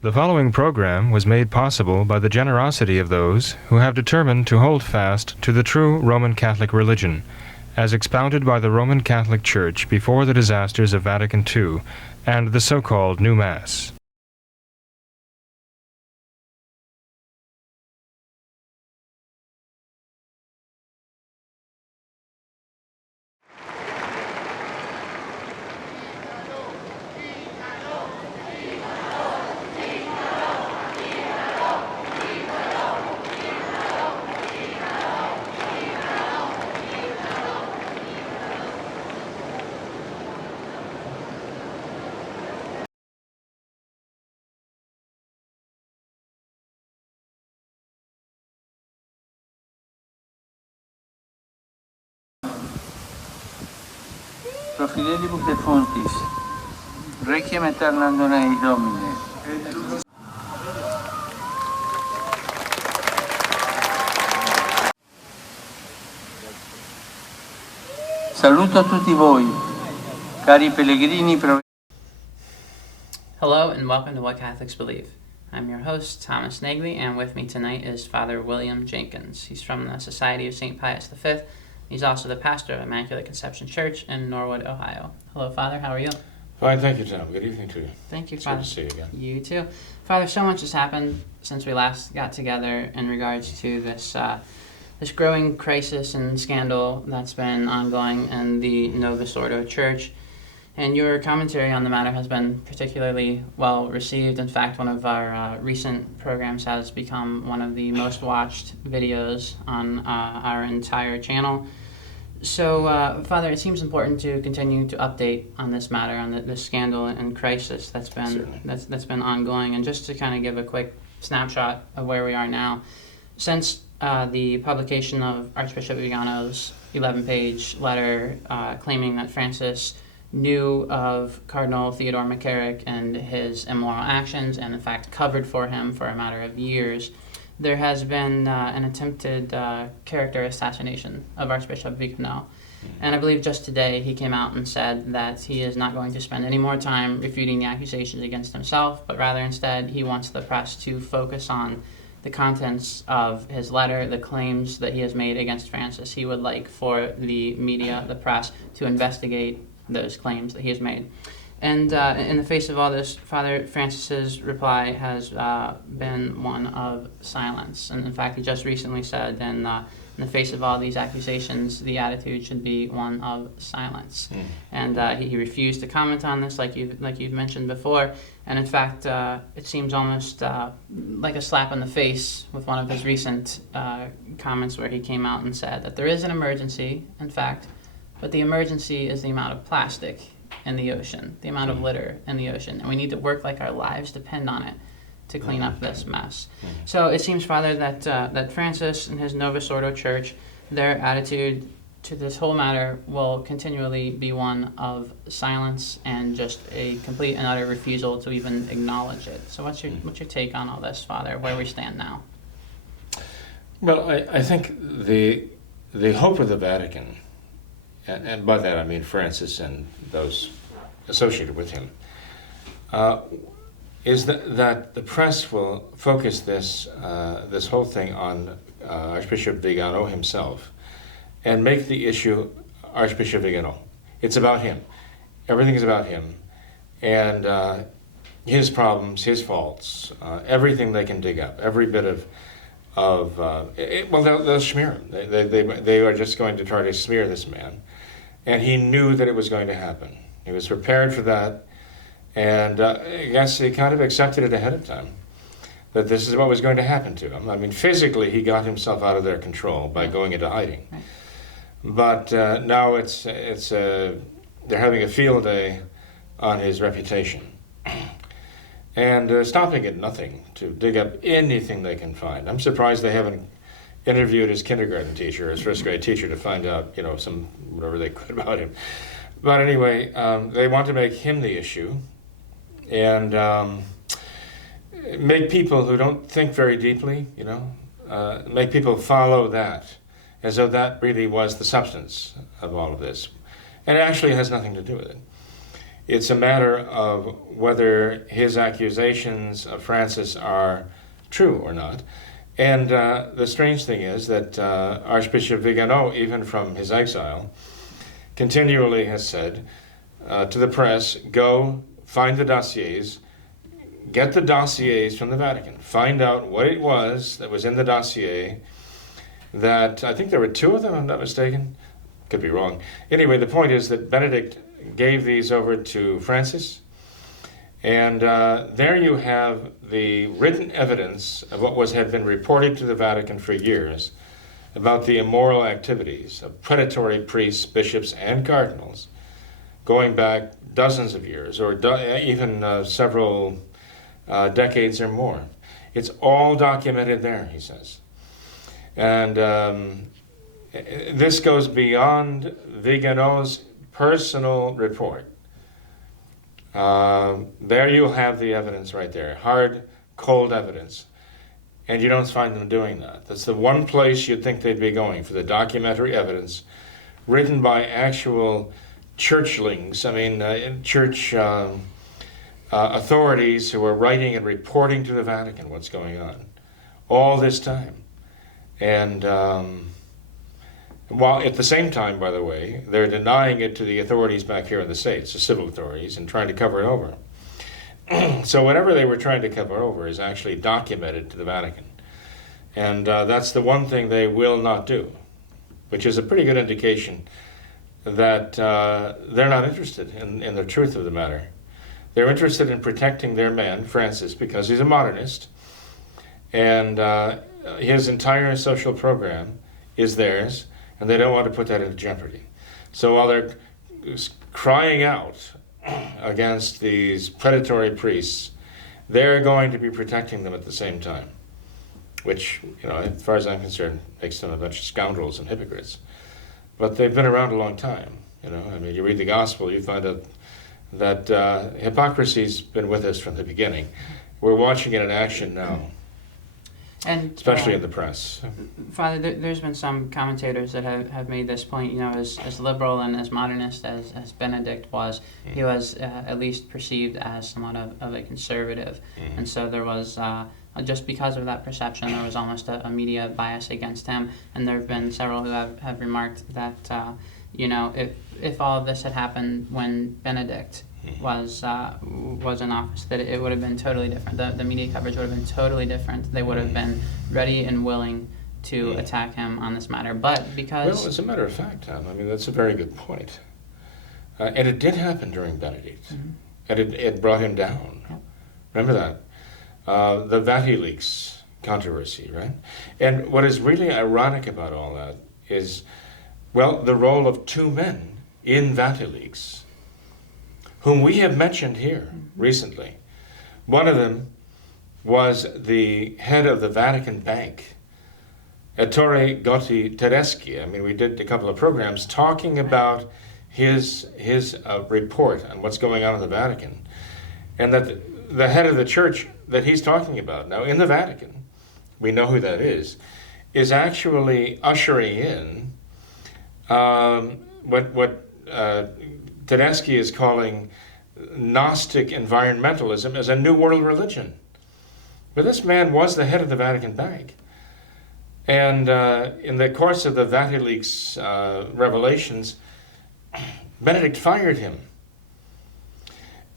The following program was made possible by the generosity of those who have determined to hold fast to the true Roman Catholic religion, as expounded by the Roman Catholic Church before the disasters of Vatican II and the so-called New Mass. Pro fidelibus de fontis, requiem aeternam dona ei Domine. Saluto a tutti voi, cari pellegrini. Hello and welcome to What Catholics Believe. I'm your host, Thomas Nagley, and with me tonight is Father William Jenkins. He's from the Society of St. Pius V. He's also the pastor of Immaculate Conception Church in Norwood, Ohio. Hello, Father. How are you? Fine, thank you, Tom. Good evening to you. Thank you, It's Father. good to see you again. You too. Father, so much has happened since we last got together in regards to this growing crisis and scandal that's been ongoing in the Novus Ordo Church. And your commentary on the matter has been particularly well received. In fact, one of our recent programs has become one of the most watched videos on our entire channel. So, Father, it seems important to continue to update on this matter, on this scandal and crisis that's been ongoing, and just to kind of give a quick snapshot of where we are now. Since the publication of Archbishop Vigano's 11-page letter claiming that Francis knew of Cardinal Theodore McCarrick and his immoral actions, and in fact covered for him for a matter of years, there has been an attempted character assassination of Archbishop Vigano. And I believe just today he came out and said that he is not going to spend any more time refuting the accusations against himself, but rather instead he wants the press to focus on the contents of his letter, the claims that he has made against Francis. He would like for the media, the press, to investigate those claims that he has made. And in the face of all this, Father Francis's reply has been one of silence. And in fact, he just recently said, in the face of all these accusations, the attitude should be one of silence. And he refused to comment on this, like you've mentioned before. And in fact, it seems almost like a slap in the face with one of his recent comments, where he came out and said that there is an emergency, in fact, but the emergency is the amount of plastic in the ocean, the amount of litter in the ocean, and we need to work like our lives depend on it to clean up this mess. So it seems, Father, that Francis and his Novus Ordo Church, their attitude to this whole matter will continually be one of silence and just a complete and utter refusal to even acknowledge it. So what's your take on all this, Father, where we stand now? Well, I think the hope of the Vatican, and by that I mean Francis and those associated with him, is that the press will focus this whole thing on Archbishop Vigano himself, and make the issue Archbishop Vigano. It's about him. Everything is about him, and his problems, his faults, everything they can dig up, every bit of well, they'll smear him. They are just going to try to smear this man. And he knew that it was going to happen. He was prepared for that, and I guess he kind of accepted it ahead of time, that this is what was going to happen to him. I mean, physically, he got himself out of their control by going into hiding. Right. But now they're having a field day on his reputation, and stopping at nothing to dig up anything they can find. I'm surprised they haven't interviewed his kindergarten teacher, his first grade teacher, to find out, some whatever they could about him. But anyway, they want to make him the issue, and make people who don't think very deeply, make people follow that, as though that really was the substance of all of this. And it actually has nothing to do with it. It's a matter of whether his accusations of Francis are true or not. And the strange thing is that Archbishop Vigano, even from his exile, continually has said to the press, go find the dossiers, get the dossiers from the Vatican, find out what it was that was in the dossier, that I think there were 2 of them, if I'm not mistaken. Could be wrong. Anyway, the point is that Benedict gave these over to Francis, and there you have the written evidence of what had been reported to the Vatican for years about the immoral activities of predatory priests, bishops, and cardinals, going back dozens of years, or even several decades or more. It's all documented there, he says. And this goes beyond Vigano's personal report. There you'll have the evidence right there, hard, cold evidence. And you don't find them doing that. That's the one place you'd think they'd be going, for the documentary evidence written by actual churchlings, church authorities who are writing and reporting to the Vatican what's going on all this time. And while at the same time, by the way, they're denying it to the authorities back here in the States, the civil authorities, and trying to cover it over. So whatever they were trying to cover over is actually documented to the Vatican. And that's the one thing they will not do, which is a pretty good indication that they're not interested in the truth of the matter. They're interested in protecting their man, Francis, because he's a modernist, and his entire social program is theirs, and they don't want to put that into jeopardy. So while they're crying out against these predatory priests, they're going to be protecting them at the same time, which, as far as I'm concerned, makes them a bunch of scoundrels and hypocrites. But they've been around a long time. You read the gospel, you find out that hypocrisy's been with us from the beginning. We're watching it in action now, And especially in the press. Father, there's been some commentators that have made this point. As liberal and as modernist as Benedict was, he was at least perceived as somewhat of a conservative, and so there was just because of that perception, there was almost a media bias against him. And there have been several who have remarked that if all of this had happened when Benedict was in office, that it would have been totally different. The media coverage would have been totally different. They would have been ready and willing to attack him on this matter. But because... Well, as a matter of fact, Tom, that's a very good point. And it did happen during Benedict. And it brought him down. Yep. Remember that? The WikiLeaks controversy, right? And what is really ironic about all that is, the role of 2 men in WikiLeaks, whom we have mentioned here recently. One of them was the head of the Vatican Bank, Ettore Gotti Tedeschi. We did a couple of programs talking about his report on what's going on in the Vatican, and that the head of the church that he's talking about now in the Vatican, we know who that is actually ushering in what Tedeschi is calling Gnostic environmentalism as a new world religion. But this man was the head of the Vatican Bank. And in the course of the WikiLeaks revelations, Benedict fired him.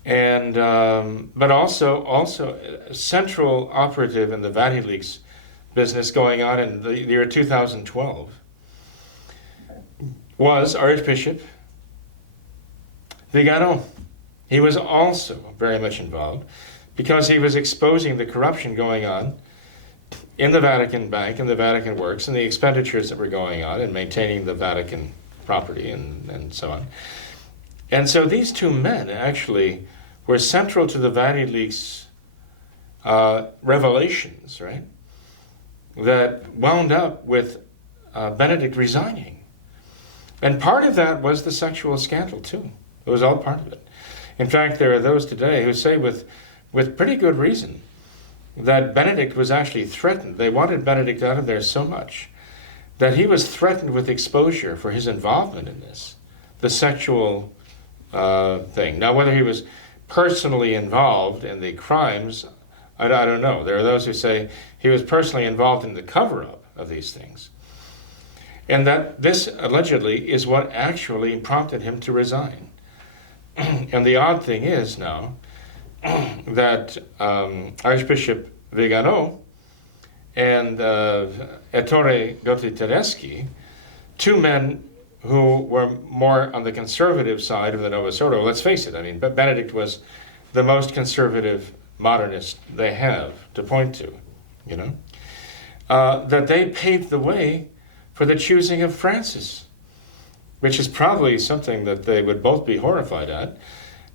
And but also a central operative in the WikiLeaks business going on in the year 2012 was Archbishop Vigano. He was also very much involved because he was exposing the corruption going on in the Vatican Bank and the Vatican Works and the expenditures that were going on in maintaining the Vatican property and so on. And so these 2 men actually were central to the WikiLeaks revelations, right? That wound up with Benedict resigning. And part of that was the sexual scandal, too. It was all part of it. In fact, there are those today who say with pretty good reason that Benedict was actually threatened. They wanted Benedict out of there so much that he was threatened with exposure for his involvement in this, the sexual thing. Now, whether he was personally involved in the crimes, I don't know. There are those who say he was personally involved in the cover-up of these things. And that this allegedly is what actually prompted him to resign. And the odd thing is now that Archbishop Vigano and Ettore Gotti-Tedeschi, two men who were more on the conservative side of the Novus Ordo. Let's face it, I mean, Benedict was the most conservative modernist they have to point to, you know, that they paved the way for the choosing of Francis, which is probably something that they would both be horrified at.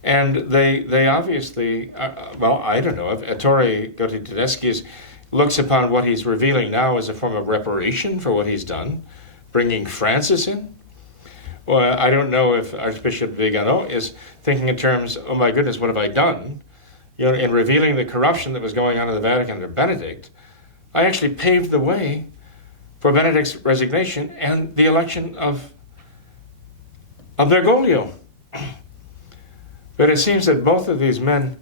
And they obviously, well, I don't know, Ettore Gotti-Tedeschi looks upon what he's revealing now as a form of reparation for what he's done, bringing Francis in. Well, I don't know if Archbishop Vigano is thinking in terms, oh my goodness, what have I done? You know, in revealing the corruption that was going on in the Vatican under Benedict, I actually paved the way for Benedict's resignation and the election of Bergoglio. But it seems that both of these men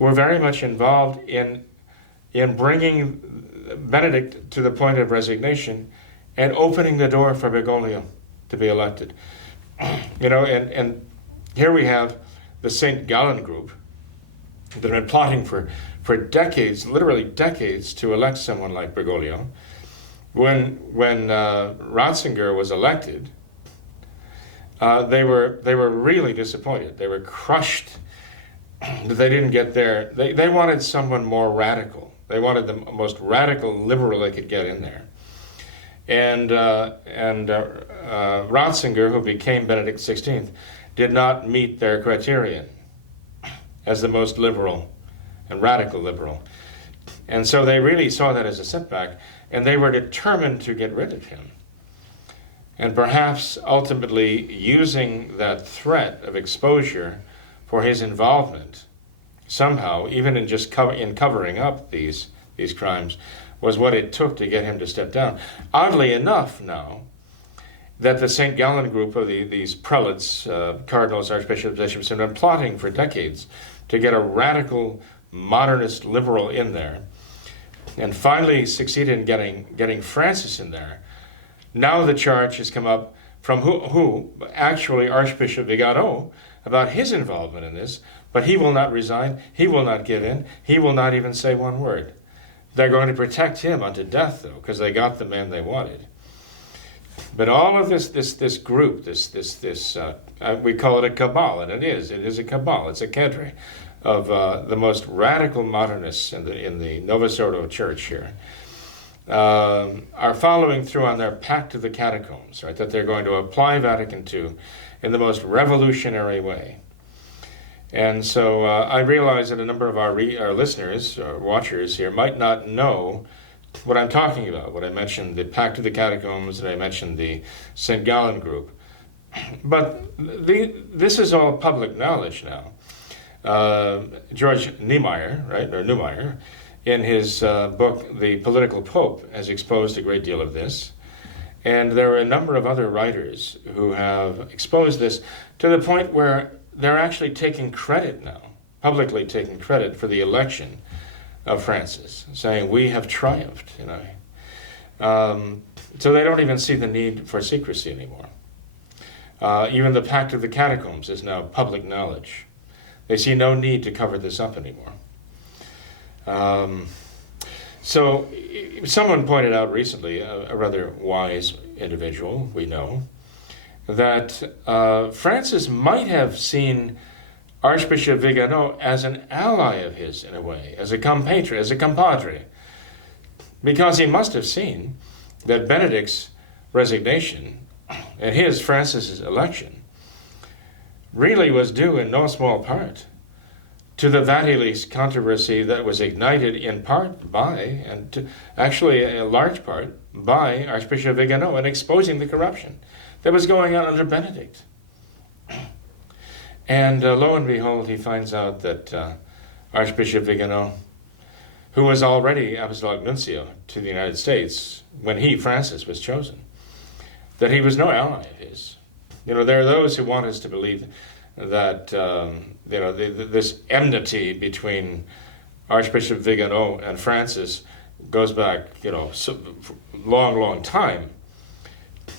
were very much involved in bringing Benedict to the point of resignation and opening the door for Bergoglio to be elected. You know, and here we have the St. Gallen group that have been plotting for decades, literally decades, to elect someone like Bergoglio. When Ratzinger was elected, they were really disappointed. They were crushed that they didn't get there. They wanted someone more radical. They wanted the most radical liberal they could get in there. And Ratzinger, who became Benedict XVI, did not meet their criterion as the most liberal and radical liberal. And so they really saw that as a setback, and they were determined to get rid of him. And perhaps ultimately using that threat of exposure for his involvement somehow, even in just covering up these crimes, was what it took to get him to step down. Oddly enough now, that the St. Gallen group of these prelates, cardinals, archbishops, bishops, have been plotting for decades to get a radical modernist liberal in there, and finally succeeded in getting Francis in there. Now the charge has come up from who actually Archbishop Vigano, about his involvement in this, but he will not resign, he will not give in, he will not even say one word. They're going to protect him unto death, though, because they got the man they wanted. But all of this group, we call it a cabal, and it is a cabal, it's a cadre of the most radical modernists in the Novus Ordo Church here, are following through on their pact of the catacombs, right? That they're going to apply Vatican II in the most revolutionary way. And so I realize that a number of our listeners, or watchers here, might not know what I'm talking about, when I mentioned the Pact of the Catacombs and I mentioned the St. Gallen group. But this is all public knowledge now. George Niemeyer, right, or Neumayer, in his book, The Political Pope, has exposed a great deal of this. And there are a number of other writers who have exposed this to the point where they're actually taking credit now, publicly taking credit for the election of Francis, saying, we have triumphed, you know. So they don't even see the need for secrecy anymore. Even the Pact of the Catacombs is now public knowledge. They see no need to cover this up anymore. So someone pointed out recently, a rather wise individual, we know, that Francis might have seen Archbishop Vigano as an ally of his, in a way, as a compatriot, as a compadre, because he must have seen that Benedict's resignation and his, Francis's, election really was due in no small part to the Vatilis controversy that was ignited in part by, and actually a large part, by Archbishop Vigano in exposing the corruption that was going on under Benedict. And lo and behold, he finds out that Archbishop Vigano, who was already Apostolic Nuncio to the United States when he, Francis, was chosen, that he was no ally of his. You know, there are those who want us to believe that this enmity between Archbishop Vigano and Francis goes back, long time.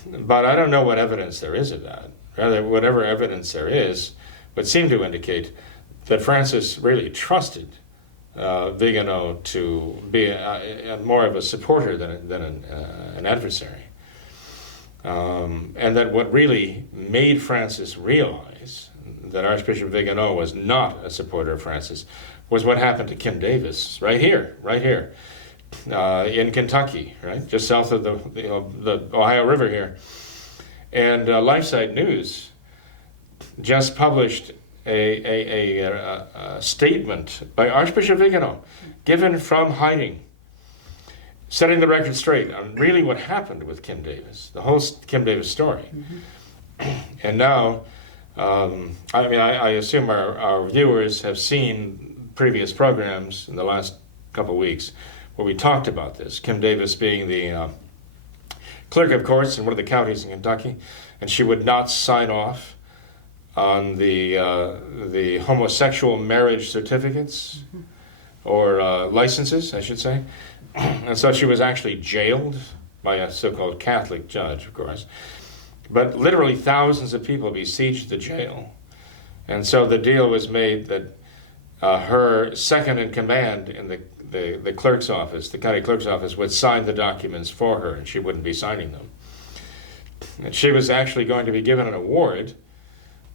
But I don't know what evidence there is of that. Rather, whatever evidence there is would seem to indicate that Francis really trusted Vigano to be more of a supporter than an adversary. And that what really made Francis realize that Archbishop Vigano was not a supporter of Francis was what happened to Kim Davis right here in Kentucky, right, just south of the Ohio River here. And LifeSite News just published a statement by Archbishop Vigano, given from hiding, setting the record straight on really what happened with Kim Davis, the whole Kim Davis story. And now, I assume our viewers have seen previous programs in the last couple of weeks where we talked about this. Kim Davis being the clerk of courts in one of the counties in Kentucky, and she would not sign off on the homosexual marriage certificates or licenses, I should say. And so she was actually jailed by a so-called Catholic judge, of course. But literally thousands of people besieged the jail. And so the deal was made that her second in command in the clerk's office, the county clerk's office, would sign the documents for her, and she wouldn't be signing them. And she was actually going to be given an award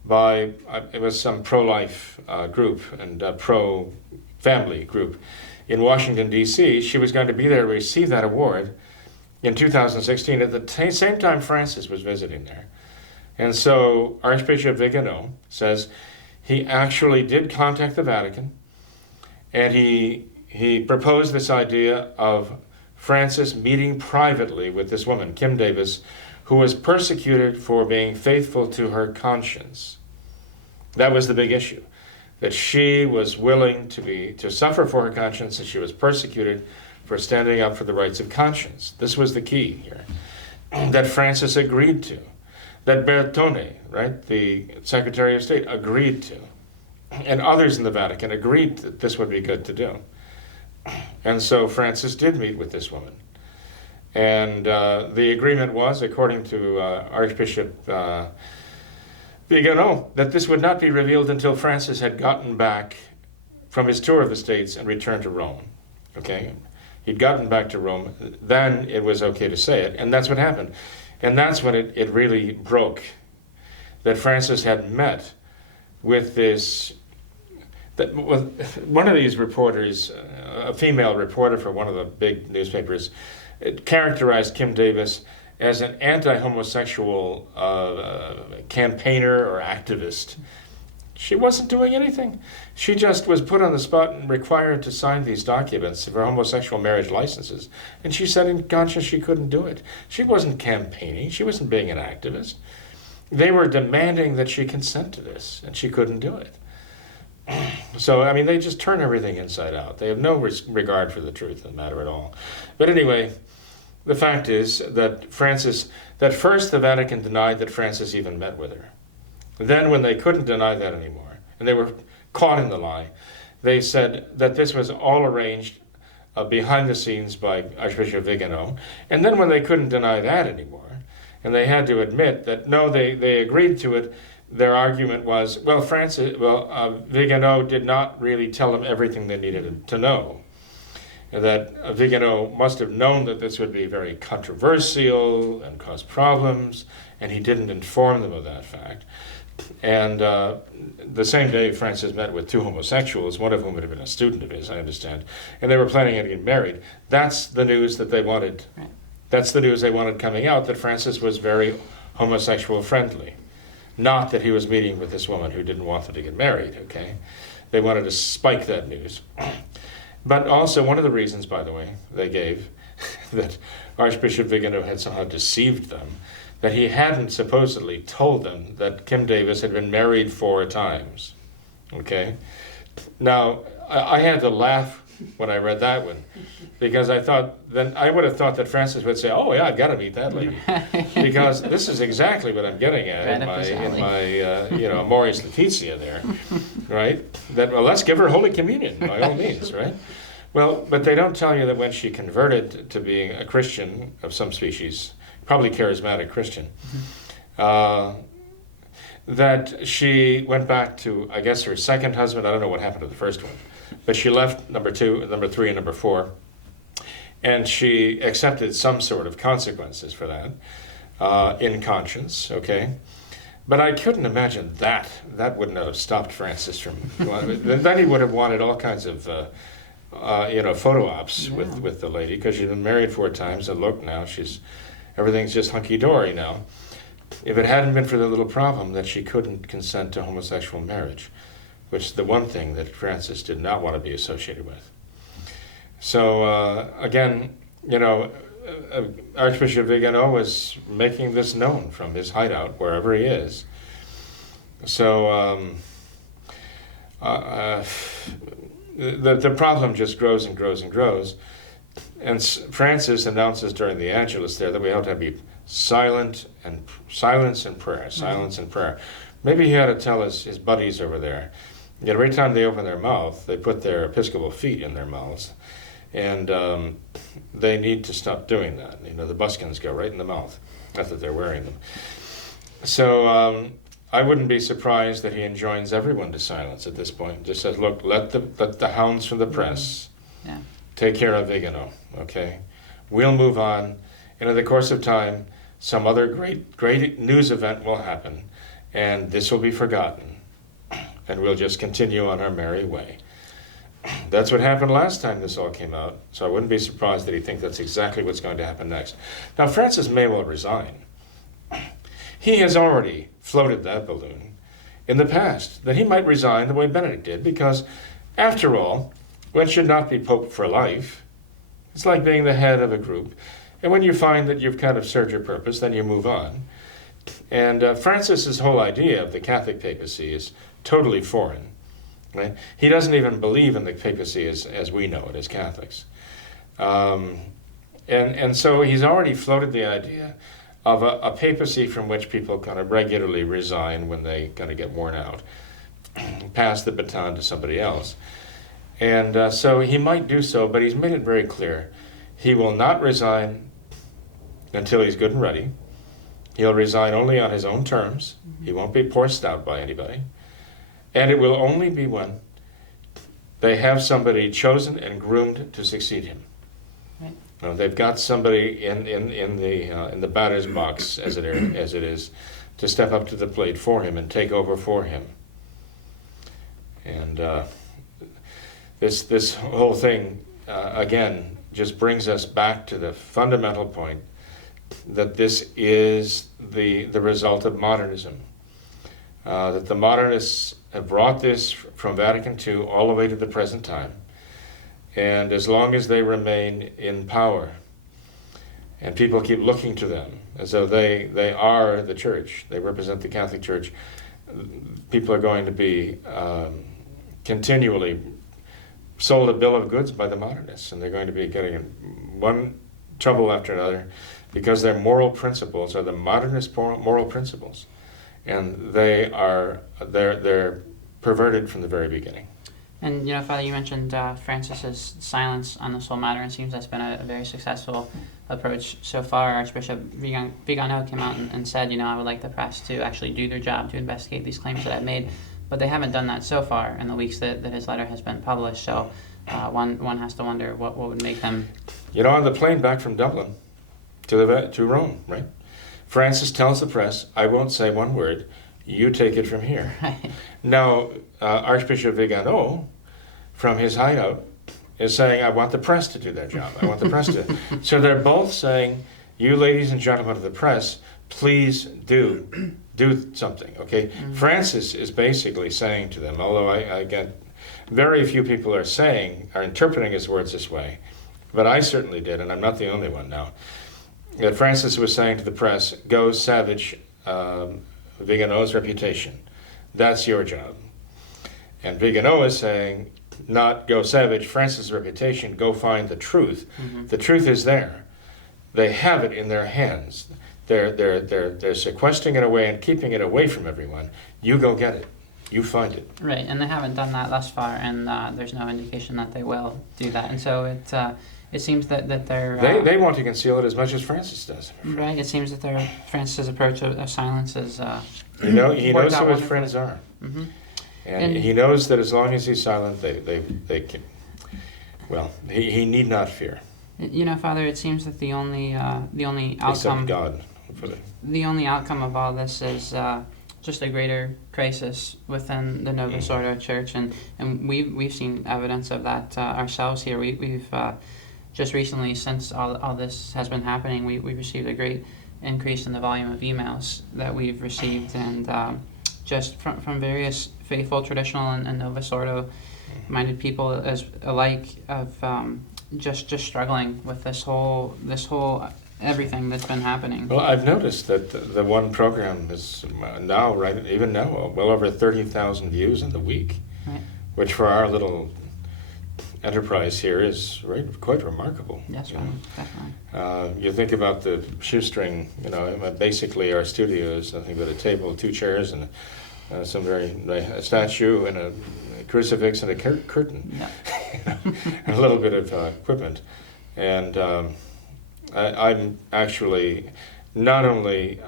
by, it was some pro-life group and pro-family group in Washington, D.C. She was going to be there to receive that award in 2016 at the same time Francis was visiting there. And so Archbishop Vigano says he actually did contact the Vatican, and he proposed this idea of Francis meeting privately with this woman, Kim Davis, who was persecuted for being faithful to her conscience. That was the big issue, that she was willing to suffer for her conscience, and she was persecuted for standing up for the rights of conscience. This was the key here, that Francis agreed to, that Bertone, right, the Secretary of State, agreed to, and others in the Vatican agreed that this would be good to do. And so Francis did meet with this woman. And the agreement was, according to Archbishop Vigano, that this would not be revealed until Francis had gotten back from his tour of the States and returned to Rome. Okay? He'd gotten back to Rome. Then it was okay to say it. And that's what happened. And that's when it really broke, that Francis had met with this, one of these reporters, a female reporter for one of the big newspapers, characterized Kim Davis as an anti-homosexual campaigner or activist. She wasn't doing anything. She just was put on the spot and required to sign these documents for homosexual marriage licenses. And she said in conscience she couldn't do it. She wasn't campaigning. She wasn't being an activist. They were demanding that she consent to this, and she couldn't do it. So, I mean, they just turn everything inside out. They have no regard for the truth of the matter at all. But anyway, the fact is that first the Vatican denied that Francis even met with her. Then when they couldn't deny that anymore, and they were caught in the lie, they said that this was all arranged behind the scenes by Archbishop Vigano. And then when they couldn't deny that anymore, and they had to admit that, no, they agreed to it, their argument was, Vigano did not really tell them everything they needed to know. And that Vigano must have known that this would be very controversial and cause problems, and he didn't inform them of that fact. And the same day, Francis met with two homosexuals, one of whom had been a student of his, I understand, and they were planning on getting married. That's the news that they wanted. Right. That's the news they wanted coming out, that Francis was very homosexual friendly. Not that he was meeting with this woman who didn't want them to get married, okay? They wanted to spike that news. But also, one of the reasons, by the way, they gave that Archbishop Vigano had somehow deceived them, that he hadn't supposedly told them that Kim Davis had been married 4 times, okay? Now, I had to laugh when I read that one, because I would have thought that Francis would say, "Oh yeah, I've got to meet that lady," because this is exactly what I'm getting at in my Amoris Laetitia there, right? That let's give her Holy Communion by all means, right? Well, but they don't tell you that when she converted to being a Christian of some species, probably charismatic Christian, that she went back to, I guess, her second husband. I don't know what happened to the first one, but she left number 2, number 3, and number 4, and she accepted some sort of consequences for that in conscience, okay? But I couldn't imagine that would not have stopped Francis from, then he would have wanted all kinds of, photo ops with the lady, because she'd been married 4 times, and look now, everything's just hunky-dory now. If it hadn't been for the little problem that she couldn't consent to homosexual marriage, which is the one thing that Francis did not want to be associated with. So again, Archbishop Vigano was making this known from his hideout, wherever he is. So the problem just grows and grows and grows. And Francis announces during the Angelus there that we have to be silence and prayer, silence and prayer. Maybe he had to tell his buddies over there, every time they open their mouth, they put their episcopal feet in their mouths, and they need to stop doing that. The buskins go right in the mouth, not that they're wearing them. So I wouldn't be surprised that he enjoins everyone to silence at this point. Just says, look, let the hounds from the press take care of Vigano, okay? We'll move on, and in the course of time, some other great news event will happen, and this will be forgotten, and we'll just continue on our merry way. That's what happened last time this all came out, so I wouldn't be surprised that he thinks that's exactly what's going to happen next. Now, Francis may well resign. He has already floated that balloon in the past, that he might resign the way Benedict did, because, after all, one should not be Pope for life. It's like being the head of a group. And when you find that you've kind of served your purpose, then you move on. And Francis's whole idea of the Catholic papacy is totally foreign. Right? He doesn't even believe in the papacy as we know it, as Catholics. And so he's already floated the idea of a papacy from which people kind of regularly resign when they kind of get worn out, pass the baton to somebody else. And so he might do so, but he's made it very clear. He will not resign until he's good and ready. He'll resign only on his own terms. He won't be forced out by anybody. And it will only be when they have somebody chosen and groomed to succeed him. Right. They've got somebody in the batter's box, as it is, to step up to the plate for him and take over for him. And this whole thing, again, just brings us back to the fundamental point that this is the result of modernism. That the modernists have brought this from Vatican II all the way to the present time. And as long as they remain in power, and people keep looking to them as though they are the church, they represent the Catholic Church, people are going to be continually sold a bill of goods by the modernists, and they're going to be getting one trouble after another because their moral principles are the modernist moral principles, and they're perverted from the very beginning. And Father, you mentioned Francis's silence on this whole matter, and it seems that's been a very successful approach so far. Archbishop Vigano came out and said, I would like the press to actually do their job to investigate these claims that I've made. But they haven't done that so far in the weeks that his letter has been published. So one has to wonder what would make them. On the plane back from Dublin to Rome, right? Francis tells the press, I won't say one word. You take it from here. Right. Now, Archbishop Vigano, from his hideout, is saying, I want the press to do their job. I want the press to. So they're both saying, you ladies and gentlemen of the press, please do something, okay? Mm-hmm. Francis is basically saying to them, although I get very few people are interpreting his words this way, but I certainly did, and I'm not the only one now, that Francis was saying to the press, go savage Vigano's reputation. That's your job. And Vigano is saying, not go savage Francis' reputation, go find the truth. The truth is there. They have it in their hands. They're sequestering it away and keeping it away from everyone. You go get it. You find it. Right, and they haven't done that thus far, and there's no indication that they will do that. And so it seems that they're... They want to conceal it as much as Francis does. Right, it seems that Francis' approach of silence is... he knows who his friends are. And he knows that as long as he's silent, they can... Well, he need not fear. You know, Father, it seems that the only outcome... Except God. The only outcome of all this is... just a greater crisis within the Novus Ordo Church, and we've seen evidence of that ourselves here. We've just recently, since all this has been happening, we received a great increase in the volume of emails that we've received, and just from various faithful, traditional, and Novus Ordo minded people as alike of just struggling with this whole everything that's been happening. Well, I've noticed that the one program is now, well over 30,000 views in the week, Right. which for our little enterprise here is quite remarkable. Yes, right, definitely. You think about the shoestring, basically our studio is nothing but a table, 2 chairs, and a statue, and a crucifix, and a curtain, Yeah. and a little bit of equipment. And I'm actually not only,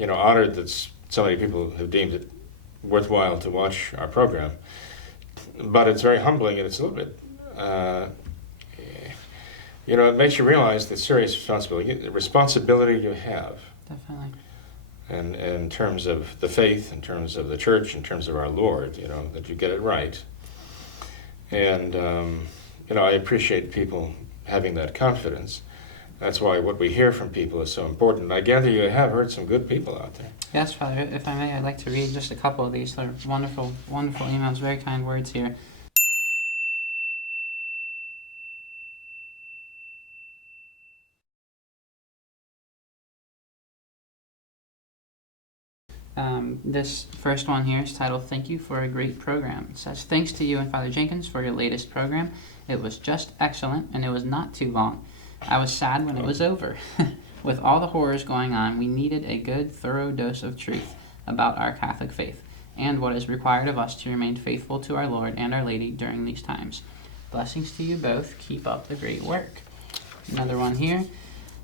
honored that so many people have deemed it worthwhile to watch our program, but it's very humbling, and it's a little bit, it makes you realize the serious responsibility you have. Definitely. And in terms of the faith, in terms of the church, in terms of our Lord, that you get it right. And, I appreciate people having that confidence. That's why what we hear from people is so important. I gather you have heard some good people out there. Yes, Father, if I may, I'd like to read just a couple of these. They're wonderful, wonderful emails, very kind words here. This first one here is titled, "Thank You for a Great Program." It says, "Thanks to you and Father Jenkins for your latest program. It was just excellent, and it was not too long. I was sad when it was over. With all the horrors going on, we needed a good, thorough dose of truth about our Catholic faith and what is required of us to remain faithful to our Lord and Our Lady during these times. Blessings to you both. Keep up the great work." Another one here.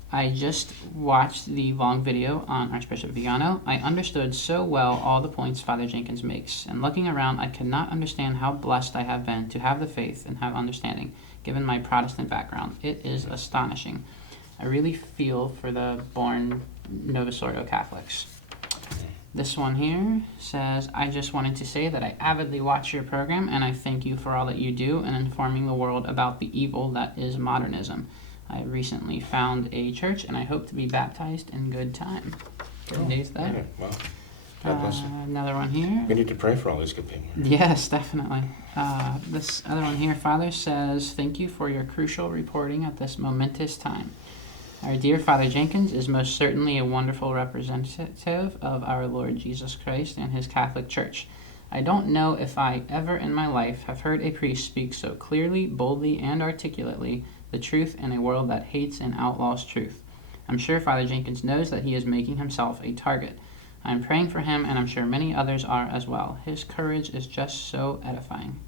"I just watched the long video on Archbishop Vigano. I understood so well all the points Father Jenkins makes, and looking around, I could not understand how blessed I have been to have the faith and have understanding, given my Protestant background. It is astonishing. I really feel for the born Novus Ordo Catholics." This one here says, "I just wanted to say that I avidly watch your program, and I thank you for all that you do in informing the world about the evil that is modernism. I recently found a church, and I hope to be baptized in good time." Good news there. Yeah, well, God bless you. Another one here. We need to pray for all these good people. Yes, definitely. This other one here, Father says, "Thank you for your crucial reporting at this momentous time. Our dear Father Jenkins is most certainly a wonderful representative of our Lord Jesus Christ and his Catholic Church. I don't know if I ever in my life have heard a priest speak so clearly, boldly, and articulately the truth in a world that hates and outlaws truth. I'm sure Father Jenkins knows that he is making himself a target. I'm praying for him, and I'm sure many others are as well. His courage is just so edifying.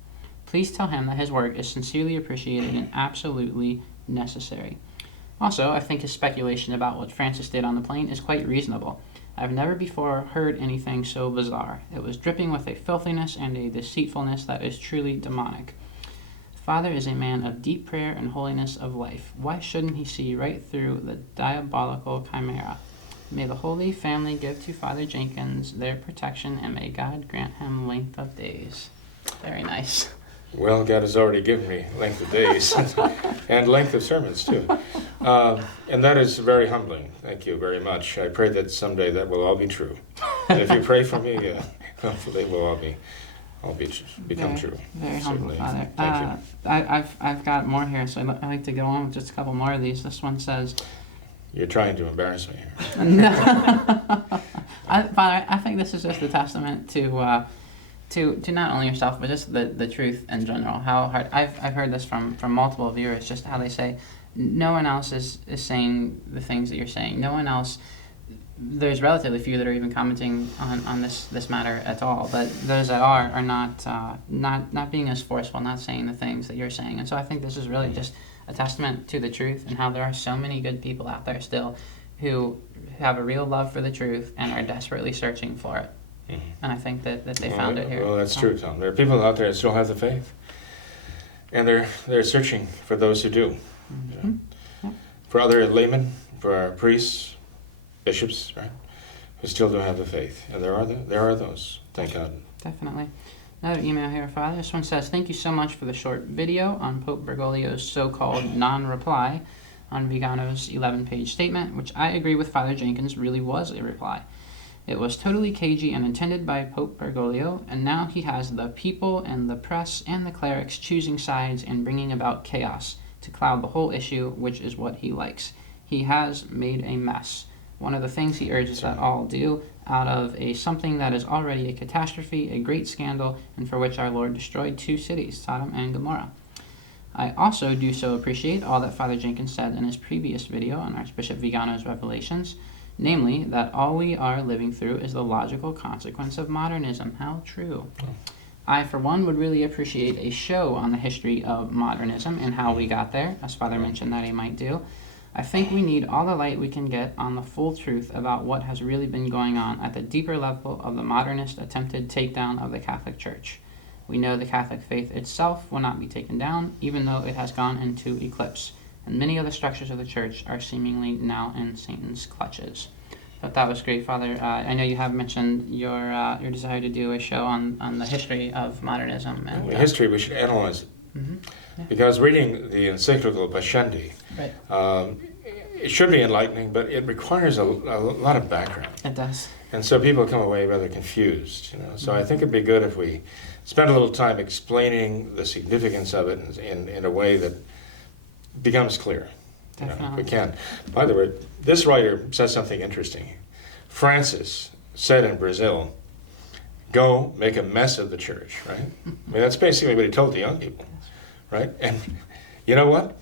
Please tell him that his work is sincerely appreciated and absolutely necessary." Also, I think his speculation about what Francis did on the plane is quite reasonable. I've never before heard anything so bizarre. It was dripping with a filthiness and a deceitfulness that is truly demonic. Father is a man of deep prayer and holiness of life. Why shouldn't he see right through the diabolical chimera? May the Holy Family give to Father Jenkins their protection, and may God grant him length of days." Very nice. Well, God has already given me length of days and length of sermons, too. And that is very humbling. Thank you very much. I pray that someday that will all be true. And if you pray for me, hopefully it will all become true. Very humble, Certainly. Father. Thank you. I've got more here, so I'd like to go on with just a couple more of these. This one says... You're trying to embarrass me here. Father, I think this is just a testament to to not only yourself, but just the truth in general. How hard I've heard this from multiple viewers, just how they say no one else is saying the things that you're saying. No one else. There's relatively few that are even commenting on this matter at all. But those that are not being as forceful, not saying the things that you're saying. And so I think this is really just a testament to the truth and how there are so many good people out there still who have a real love for the truth and are desperately searching for it. Mm-hmm. And I think that they found it here. Well, that's true, Tom. There are people out there that still have the faith, and they're searching for those who do. Mm-hmm. You know? Yeah. For other laymen, for our priests, bishops, right, who still don't have the faith, and there are those. Thank God. Definitely. Another email here, Father. This one says, "Thank you so much for the short video on Pope Bergoglio's so-called non-reply on Vigano's 11-page statement, which I agree with Father Jenkins really was a reply. It was totally cagey and intended by Pope Bergoglio, and now he has the people and the press and the clerics choosing sides and bringing about chaos to cloud the whole issue, which is what he likes. He has made a mess. One of the things he urges that all do, out of something that is already a catastrophe, a great scandal, and for which our Lord destroyed 2 cities, Sodom and Gomorrah. I also do so appreciate all that Father Jenkins said in his previous video on Archbishop Vigano's revelations, namely that all we are living through is the logical consequence of modernism. How true. I, for one, would really appreciate a show on the history of modernism and how we got there, as Father mentioned that he might do. I think we need all the light we can get on the full truth about what has really been going on at the deeper level of the modernist attempted takedown of the Catholic Church. We know the Catholic faith itself will not be taken down, even though it has gone into eclipse, and many other structures of the Church are seemingly now in Satan's clutches." But that was great, Father. I know you have mentioned your desire to do a show on the history of modernism. And, history, we should analyze it. Mm-hmm. Yeah. Because reading the encyclical Pascendi, right. It should be enlightening, but it requires a lot of background. It does. And so people come away rather confused, you know. So I think it'd be good if we spend a little time explaining the significance of it in a way that becomes clear. Definitely. You know, if we can. By the way, this writer says something interesting. Francis said in Brazil, "Go make a mess of the church," right? I mean, that's basically what he told the young people, right? And you know what?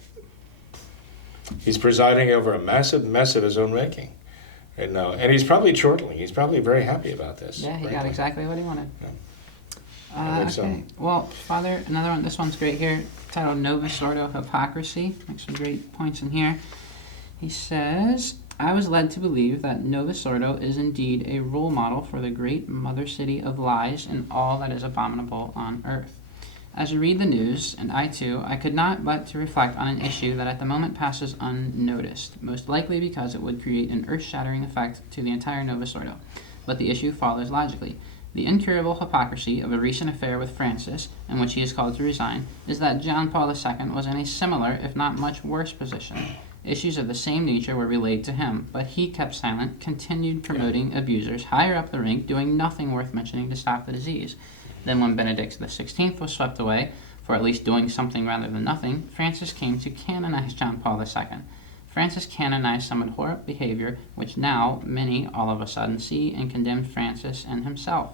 He's presiding over a massive mess of his own making. And he's probably chortling. He's probably very happy about this. Yeah, he got exactly what he wanted. Yeah. Okay. So. Well, Father, another one. This one's great here. Titled "Novus Ordo Hypocrisy." Makes some great points in here. He says, "I was led to believe that Novus Ordo is indeed a role model for the great mother city of lies and all that is abominable on earth. As I read the news, and I too, I could not but to reflect on an issue that at the moment passes unnoticed, most likely because it would create an earth-shattering effect to the entire Novus Ordo. But the issue follows logically. The incurable hypocrisy of a recent affair with Francis, in which he is called to resign, is that John Paul II was in a similar, if not much worse position. Issues of the same nature were relayed to him, but he kept silent, continued promoting abusers higher up the rank, doing nothing worth mentioning to stop the disease. Then when Benedict XVI was swept away, for at least doing something rather than nothing, Francis came to canonize John Paul II. Francis canonized some abhorrent behavior, which now many all of a sudden see and condemn Francis and himself.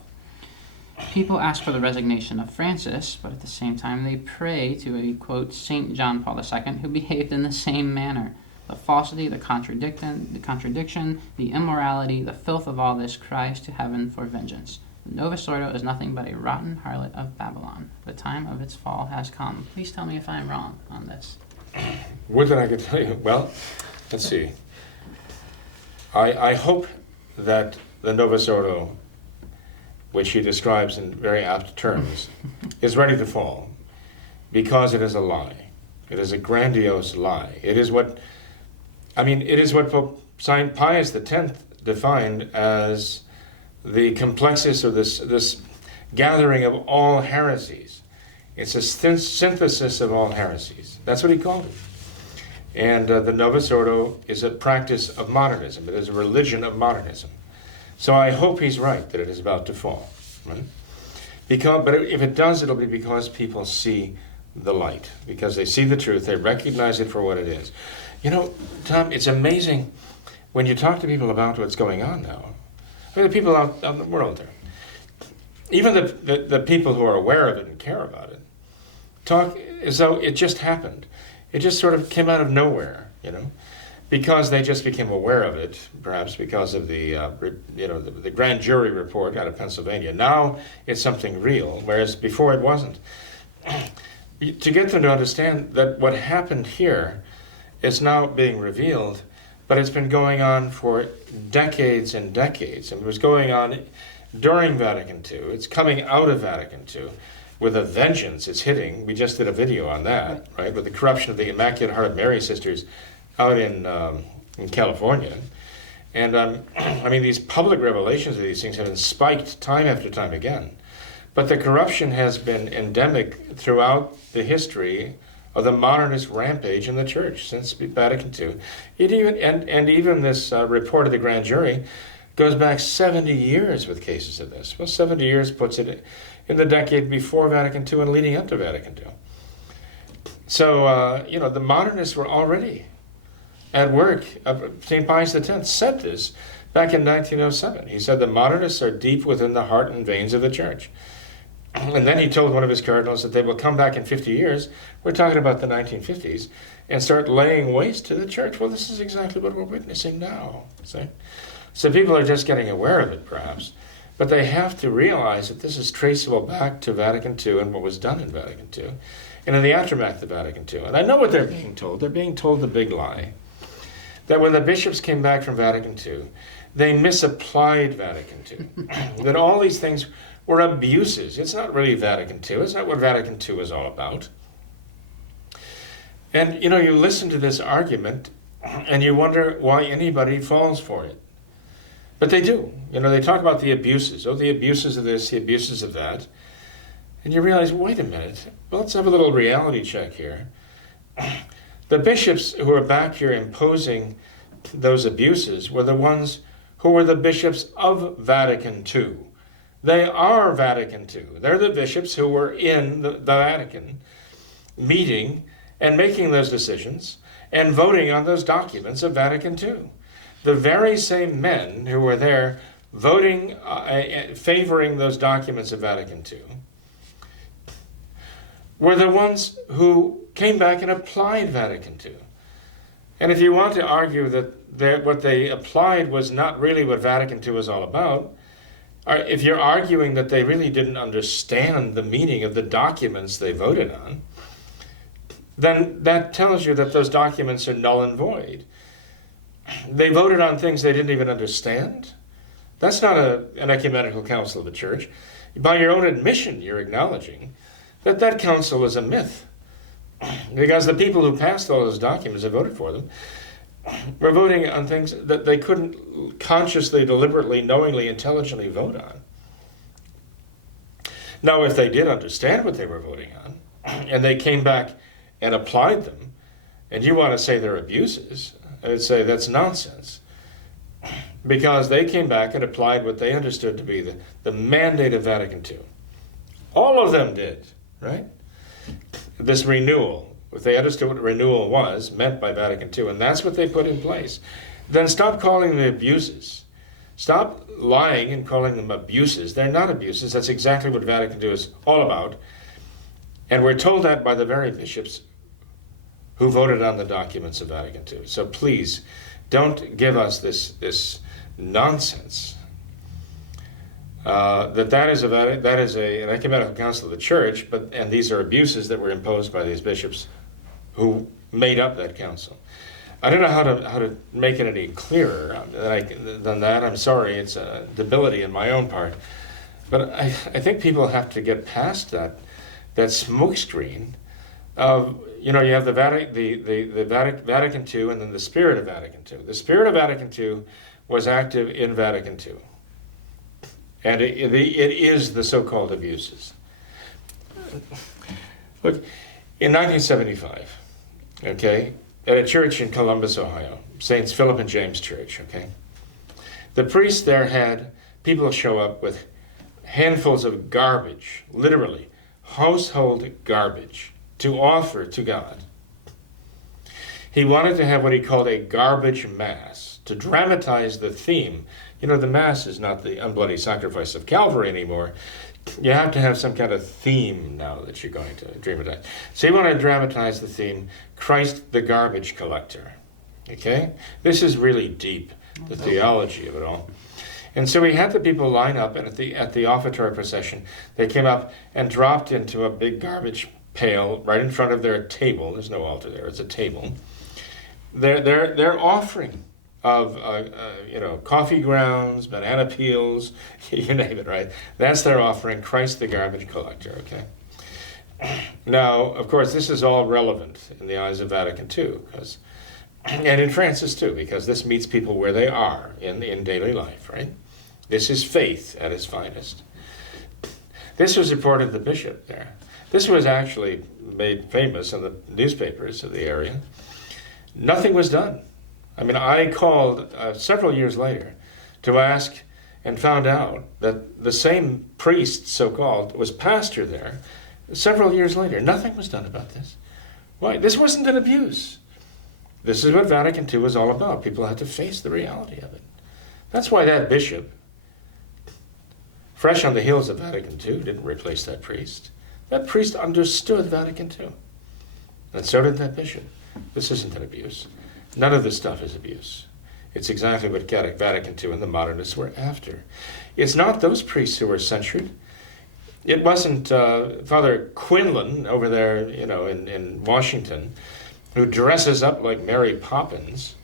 People ask for the resignation of Francis, but at the same time they pray to a, quote, Saint John Paul II who behaved in the same manner. The falsity, the contradiction, the immorality, the filth of all this cries to heaven for vengeance. The Novus Ordo is nothing but a rotten harlot of Babylon. The time of its fall has come. Please tell me if I am wrong on this. Would that I could tell you? Well, let's see. I hope that the Novus Ordo, which he describes in very apt terms, is ready to fall, because it is a lie. It is a grandiose lie. It is what Pope Saint Pius X defined as the complexus of this gathering of all heresies. It's a synthesis of all heresies. That's what he called it. And the Novus Ordo is a practice of modernism. It is a religion of modernism. So I hope he's right that it is about to fall. Right? But if it does, it'll be because people see the light, because they see the truth, they recognize it for what it is. You know, Tom, it's amazing when you talk to people about what's going on now. I mean, the people out in the world there. even the people who are aware of it and care about it talk as though it just happened. It just sort of came out of nowhere, because they just became aware of it, perhaps because of the grand jury report out of Pennsylvania. Now it's something real, whereas before it wasn't. To get them to understand that what happened here is now being revealed, but it's been going on for decades and decades, and it was going on during Vatican II. It's coming out of Vatican II with a vengeance. It's hitting. We just did a video on that, right? With the corruption of the Immaculate Heart of Mary sisters out in California. And I mean, these public revelations of these things have been spiked time after time again. But the corruption has been endemic throughout the history of the modernist rampage in the church since Vatican II. Even this report of the grand jury goes back 70 years with cases of this. Well, 70 years puts it in the decade before Vatican II and leading up to Vatican II. So, the modernists were already at work. St. Pius X said this back in 1907. He said the modernists are deep within the heart and veins of the church. And then he told one of his cardinals that they will come back in 50 years, we're talking about the 1950s, and start laying waste to the church. Well, this is exactly what we're witnessing now. See? So people are just getting aware of it, perhaps. But they have to realize that this is traceable back to Vatican II and what was done in Vatican II, and in the aftermath of Vatican II. And I know what they're being told. They're being told the big lie, that when the bishops came back from Vatican II, they misapplied Vatican II. That all these things were abuses. It's not really Vatican II. It's not what Vatican II is all about. And, you listen to this argument, and you wonder why anybody falls for it. But they do. They talk about the abuses. Oh, the abuses of this, the abuses of that. And you realize, wait a minute. Well, let's have a little reality check here. The bishops who are back here imposing those abuses were the ones who were the bishops of Vatican II. They are Vatican II. They're the bishops who were in the Vatican meeting and making those decisions and voting on those documents of Vatican II. The very same men who were there voting, favoring those documents of Vatican II, were the ones who came back and applied Vatican II. And if you want to argue that what they applied was not really what Vatican II was all about, or if you're arguing that they really didn't understand the meaning of the documents they voted on, then that tells you that those documents are null and void. They voted on things they didn't even understand. That's not an ecumenical council of the church. By your own admission, you're acknowledging that council is a myth. Because the people who passed all those documents and voted for them were voting on things that they couldn't consciously, deliberately, knowingly, intelligently vote on. Now, if they did understand what they were voting on, and they came back and applied them, and you want to say they're abuses, I would say that's nonsense. Because they came back and applied what they understood to be the mandate of Vatican II. All of them did, right? This renewal, if they understood what renewal was, meant by Vatican II, and that's what they put in place, then stop calling them abuses. Stop lying and calling them abuses. They're not abuses. That's exactly what Vatican II is all about. And we're told that by the very bishops who voted on the documents of Vatican II. So please, don't give us this nonsense that is an ecumenical council of the church, and these are abuses that were imposed by these bishops who made up that council. I don't know how to make it any clearer than that. I'm sorry, it's a debility in my own part, but I think people have to get past that smokescreen of you have the Vatican II and then the spirit of Vatican II. The spirit of Vatican II was active in Vatican II. And it is the so-called abuses. Look, in 1975, okay, at a church in Columbus, Ohio, Saints Philip and James Church, okay, the priest there had people show up with handfuls of garbage, literally, household garbage, to offer to God. He wanted to have what he called a garbage mass, to dramatize the theme. The Mass is not the unbloody sacrifice of Calvary anymore. you have to have some kind of theme now that you're going to dramatize. So you want to dramatize the theme, Christ the garbage collector. Okay? This is really deep, the theology of it all. And so we had the people line up, and at the offertory procession, they came up and dropped into a big garbage pail right in front of their table. There's no altar there, it's a table. Their offering of coffee grounds, banana peels, you name it, right? That's their offering, Christ the garbage collector, okay? Now, of course, this is all relevant in the eyes of Vatican II, and in Francis too, because this meets people where they are in daily life, right? This is faith at its finest. This was reported to the bishop there. This was actually made famous in the newspapers of the area. Nothing was done. I mean, I called several years later to ask and found out that the same priest, so-called, was pastor there several years later. Nothing was done about this. Why? This wasn't an abuse. This is what Vatican II was all about. People had to face the reality of it. That's why that bishop, fresh on the heels of Vatican II, didn't replace that priest. That priest understood Vatican II. And so did that bishop. This isn't an abuse. None of this stuff is abuse. It's exactly what Vatican II and the modernists were after. It's not those priests who were censured. It wasn't Father Quinlan over there, in Washington, who dresses up like Mary Poppins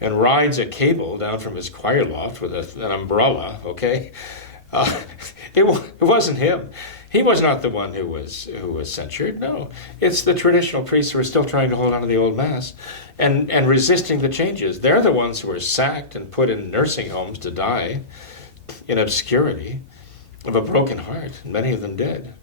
and rides a cable down from his choir loft with an umbrella, okay? It wasn't him. He was not the one who was censured. No, it's the traditional priests who are still trying to hold on to the old mass and resisting the changes. They're the ones who were sacked and put in nursing homes to die in obscurity of a broken heart. Many of them did.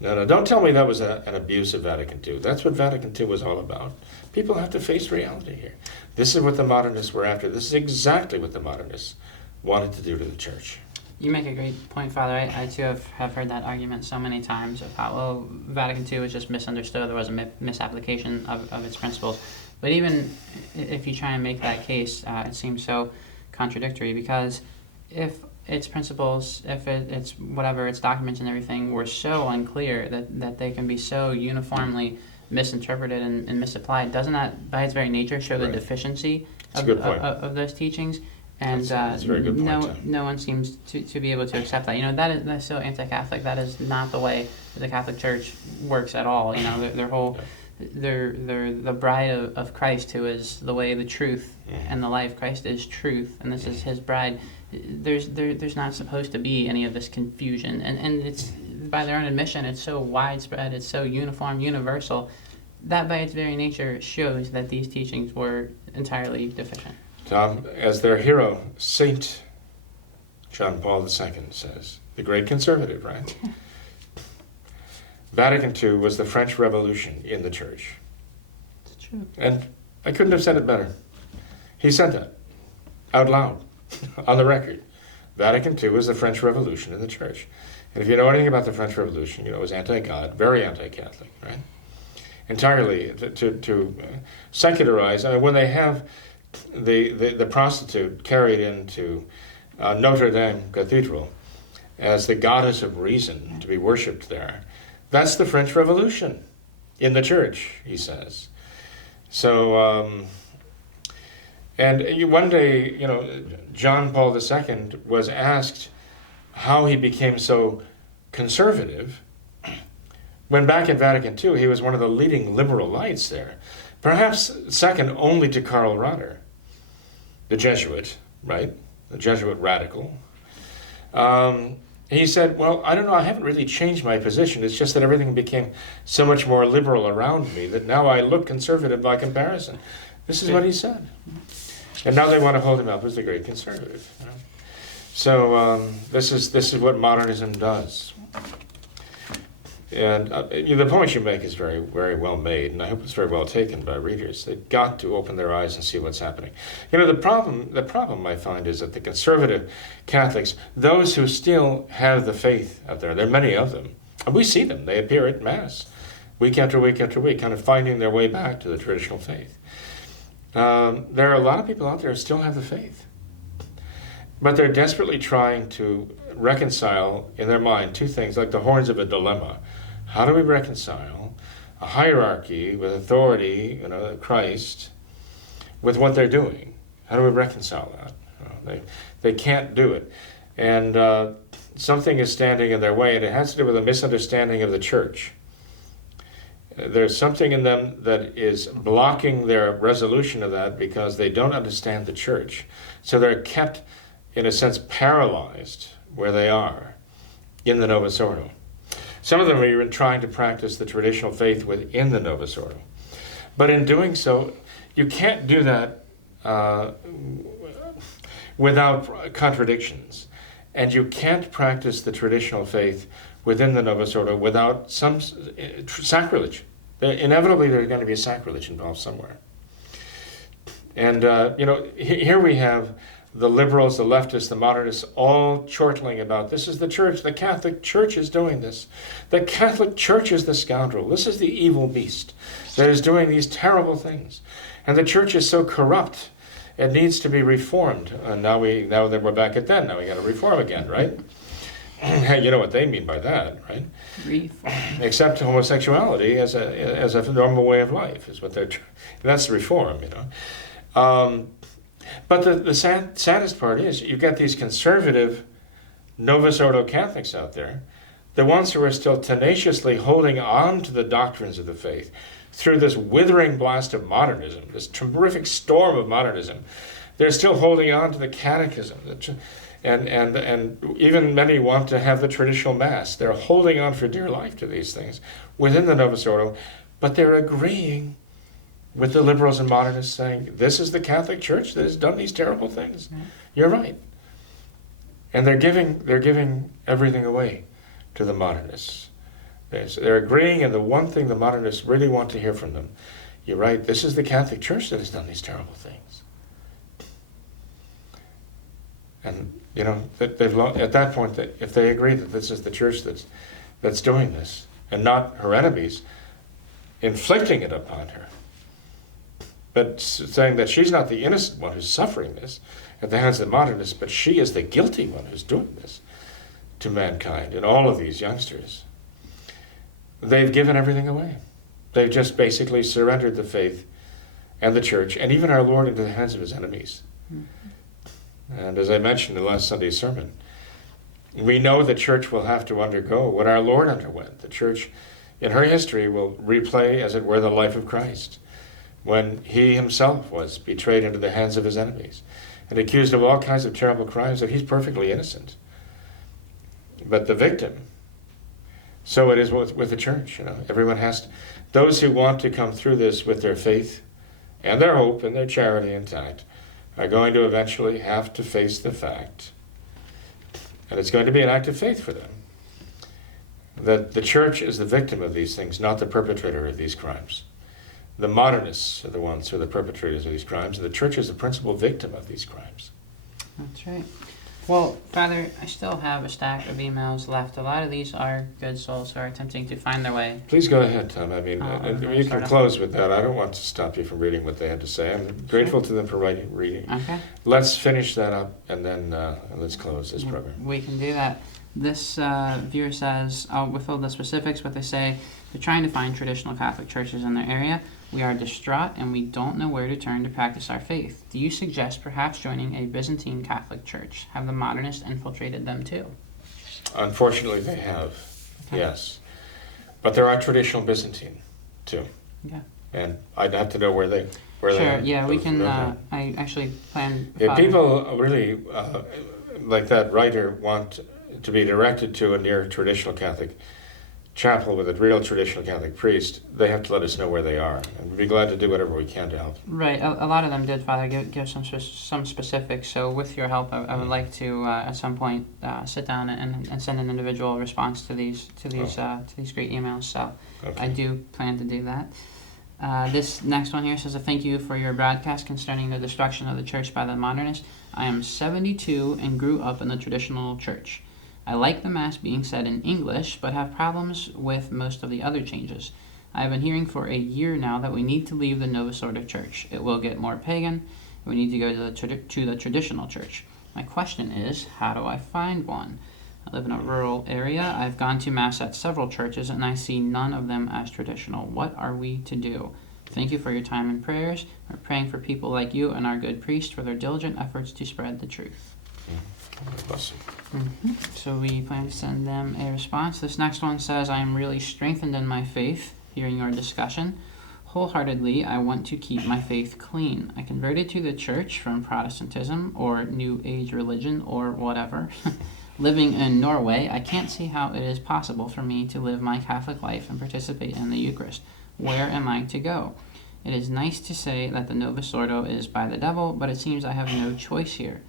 No, don't tell me that was an abuse of Vatican II. That's what Vatican II was all about. People have to face reality here. This is what the modernists were after. This is exactly what the modernists wanted to do to the church. You make a great point, Father. I too have heard that argument so many times of how, Vatican II was just misunderstood. There was a misapplication of its principles. But even if you try and make that case, it seems so contradictory, because if its principles, if its whatever, its documents and everything were so unclear that they can be so uniformly misinterpreted and misapplied, doesn't that by its very nature show the deficiency of those teachings? And that's a very good point, no one seems to be able to accept that. That's so anti-Catholic. That is not the way that the Catholic Church works at all. Their whole, they're the bride of Christ, who is the way, the truth, and the life. Christ is truth, and this is His bride. There's not supposed to be any of this confusion, and it's by their own admission, it's so widespread, it's so uniform, universal, that by its very nature shows that these teachings were entirely deficient. As their hero, Saint John Paul II says, the great conservative, right? Vatican II was the French Revolution in the church. It's true. And I couldn't have said it better. He said that out loud on the record. Vatican II was the French Revolution in the church. And if you know anything about the French Revolution, it was anti-God, very anti-Catholic, right? Entirely to secularize. I mean, when they have the prostitute carried into Notre Dame Cathedral as the goddess of reason to be worshipped there, that's the French Revolution in the church, he says. So, one day, John Paul II was asked how he became so conservative, when back at Vatican II, he was one of the leading liberal lights there, perhaps second only to Karl Rahner, the Jesuit, right? The Jesuit radical. He said, well, I don't know, I haven't really changed my position. It's just that everything became so much more liberal around me that now I look conservative by comparison. This is what he said. And now they want to hold him up as the great conservative. So this is what modernism does. And the point you make is very, very well made, and I hope it's very well taken by readers. They've got to open their eyes and see what's happening. The problem I find is that the conservative Catholics, those who still have the faith out there are many of them, and we see them. They appear at Mass week after week after week, kind of finding their way back to the traditional faith. There are a lot of people out there who still have the faith. But they're desperately trying to reconcile in their mind two things, like the horns of a dilemma. How do we reconcile a hierarchy with authority, Christ, with what they're doing? How do we reconcile that? They can't do it. And something is standing in their way, and it has to do with a misunderstanding of the church. There's something in them that is blocking their resolution of that because they don't understand the church. So they're kept, in a sense, paralyzed where they are in the Novus Ordo. Some of them are even trying to practice the traditional faith within the Novus Ordo. But in doing so, you can't do that without contradictions. And you can't practice the traditional faith within the Novus Ordo without some sacrilege. Inevitably, there's going to be a sacrilege involved somewhere. And, here we have the liberals, the leftists, the modernists, all chortling about this is the church. The Catholic Church is doing this. The Catholic Church is the scoundrel. This is the evil beast that is doing these terrible things. And the church is so corrupt, it needs to be reformed. And now that we're back at that, now we got to reform again, right? You know what they mean by that, right? Reform. Accept homosexuality as a normal way of life is what that's reform, But the saddest part is you get these conservative Novus Ordo Catholics out there, the ones who are still tenaciously holding on to the doctrines of the faith through this withering blast of modernism, this terrific storm of modernism. They're still holding on to the catechism, and even many want to have the traditional Mass. They're holding on for dear life to these things within the Novus Ordo, but they're agreeing with the liberals and modernists saying, this is the Catholic Church that has done these terrible things. Mm-hmm. You're right. And they're giving everything away to the modernists. They're agreeing in the one thing the modernists really want to hear from them. You're right, this is the Catholic Church that has done these terrible things. And, they've at that point, if they agree that this is the church that's doing this, and not her enemies, inflicting it upon her, but saying that she's not the innocent one who's suffering this at the hands of the modernists, but she is the guilty one who's doing this to mankind and all of these youngsters. They've given everything away. They've just basically surrendered the faith and the church and even our Lord into the hands of his enemies. Mm-hmm. And as I mentioned in last Sunday's sermon, we know the church will have to undergo what our Lord underwent. The church in her history will replay, as it were, the life of Christ, when he himself was betrayed into the hands of his enemies and accused of all kinds of terrible crimes that he's perfectly innocent. But the victim, so it is with the church. Everyone has to, those who want to come through this with their faith and their hope and their charity intact are going to eventually have to face the fact, and it's going to be an act of faith for them, that the church is the victim of these things, not the perpetrator of these crimes. The modernists are the ones who are the perpetrators of these crimes, and the church is the principal victim of these crimes. That's right. Well, Father, I still have a stack of emails left. A lot of these are good souls who are attempting to find their way. Please go ahead, Tom. You can close with that. I don't want to stop you from reading what they had to say. I'm grateful to them for reading. Okay. Let's finish that up, and then let's close this program. We can do that. This viewer says, I'll withhold the specifics, but they say they're trying to find traditional Catholic churches in their area. We are distraught and we don't know where to turn to practice our faith. Do you suggest perhaps joining a Byzantine Catholic church? Have the modernists infiltrated them too? Unfortunately, they have, yes. But there are traditional Byzantine too. Yeah. And I'd have to know where they sure, are. Yeah, we can, I actually plan... If people really, like that writer, want to be directed to a near traditional Catholic chapel with a real traditional Catholic priest, they have to let us know where they are, and we'd be glad to do whatever we can to help. Right, a lot of them did, Father, give some specifics. So with your help, I would like to at some point sit down and send an individual response to these great emails. So okay. I do plan to do that. This next one here says, thank you for your broadcast concerning the destruction of the church by the modernists. I am 72 and grew up in the traditional church. I like the Mass being said in English, but have problems with most of the other changes. I have been hearing for a year now that we need to leave the Novus Ordo Church. It will get more pagan. We need to go to the traditional church. My question is, how do I find one? I live in a rural area. I've gone to Mass at several churches, and I see none of them as traditional. What are we to do? Thank you for your time and prayers. We're praying for people like you and our good priest for their diligent efforts to spread the truth. Bless So we plan to send them a response. This next one says, I am really strengthened in my faith, hearing your discussion. Wholeheartedly, I want to keep my faith clean. I converted to the church from Protestantism or New Age religion or whatever. Living in Norway, I can't see how it is possible for me to live my Catholic life and participate in the Eucharist. Where am I to go? It is nice to say that the Novus Ordo is by the devil, but it seems I have no choice here.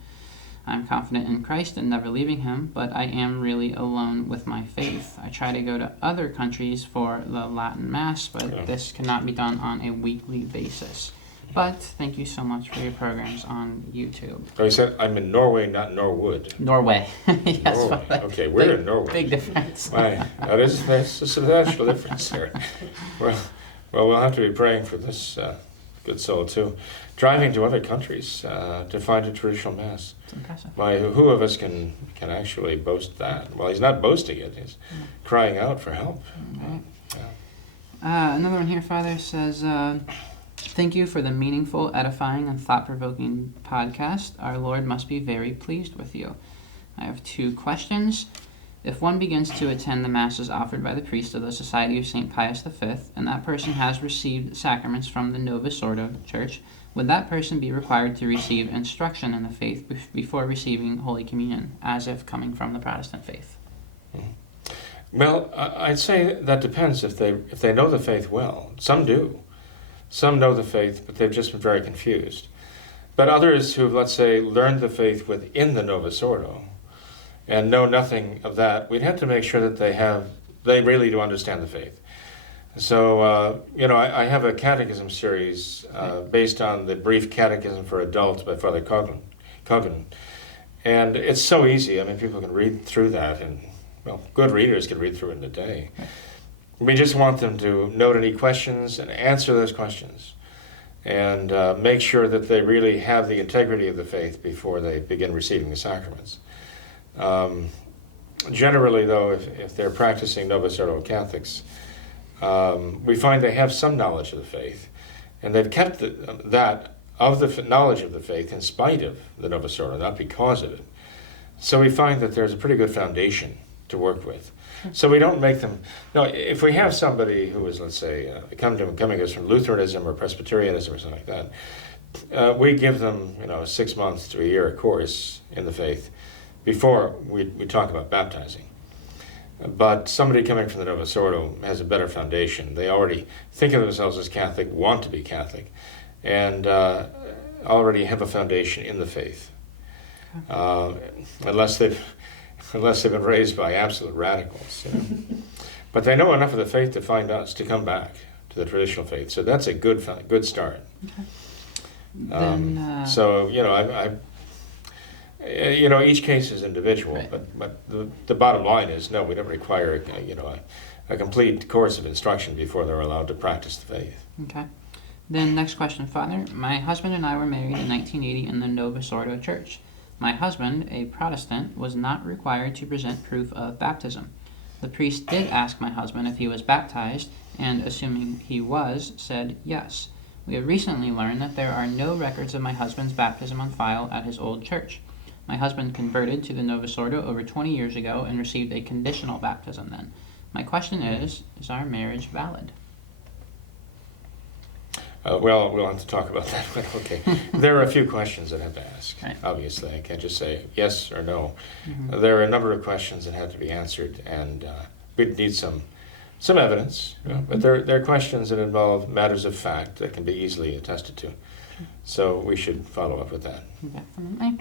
I am confident in Christ and never leaving him, but I am really alone with my faith. I try to go to other countries for the Latin Mass, but this cannot be done on a weekly basis. But thank you so much for your programs on YouTube. Oh, you said I'm in Norway, not Norwood. Norway. Yes. Norway. Okay, we're in Norway. Big difference. Right. That's a substantial difference there. Well, we'll have to be praying for this good soul too. Driving to other countries to find a traditional Mass. It's impressive. Why, who of us can actually boast that? Well, he's not boasting it. He's crying out for help. Okay. Yeah. Another one here, Father, says, thank you for the meaningful, edifying, and thought-provoking podcast. Our Lord must be very pleased with you. I have 2 questions. If one begins to attend the Masses offered by the priest of the Society of St. Pius V, and that person has received sacraments from the Novus Ordo Church, would that person be required to receive instruction in the faith before receiving Holy Communion, as if coming from the Protestant faith? Well, I'd say that depends if they know the faith well. Some do. Some know the faith, but they've just been very confused. But others who've, let's say, learned the faith within the Novus Ordo and know nothing of that, we'd have to make sure that they really do understand the faith. So, I have a catechism series based on the Brief Catechism for Adults by Father Coggan. And it's so easy. I mean, people can read through that, and, good readers can read through it in a day. We just want them to note any questions and answer those questions and make sure that they really have the integrity of the faith before they begin receiving the sacraments. Generally, though, if they're practicing Novus Ordo Catholics, we find they have some knowledge of the faith, and they've kept that knowledge of the faith in spite of the Novus Ordo, not because of it. So we find that there's a pretty good foundation to work with. So we don't make them. No, if we have somebody who is, let's say, coming to us from Lutheranism or Presbyterianism or something like that, we give them, 6 months to a year course in the faith before we talk about baptizing. But somebody coming from the Novus Ordo has a better foundation. They already think of themselves as Catholic, want to be Catholic, and already have a foundation in the faith. Unless they've been raised by absolute radicals. But they know enough of the faith to find us, to come back to the traditional faith. So that's a good start. Okay. Then, so, each case is individual, right. but the bottom line is, no, we don't require, a complete course of instruction before they're allowed to practice the faith. Okay. Then next question, Father. My husband and I were married in 1980 in the Novus Ordo Church. My husband, a Protestant, was not required to present proof of baptism. The priest did ask my husband if he was baptized, and assuming he was, said yes. We have recently learned that there are no records of my husband's baptism on file at his old church. My husband converted to the Novus Ordo over 20 years ago and received a conditional baptism then. My question is our marriage valid? Well, we'll have to talk about that. Okay. There are a few questions that I have to ask, right. Obviously. I can't just say yes or no. Mm-hmm. There are a number of questions that have to be answered, and we'd need some evidence. But there are questions that involve matters of fact that can be easily attested to. So we should follow up with that. Definitely.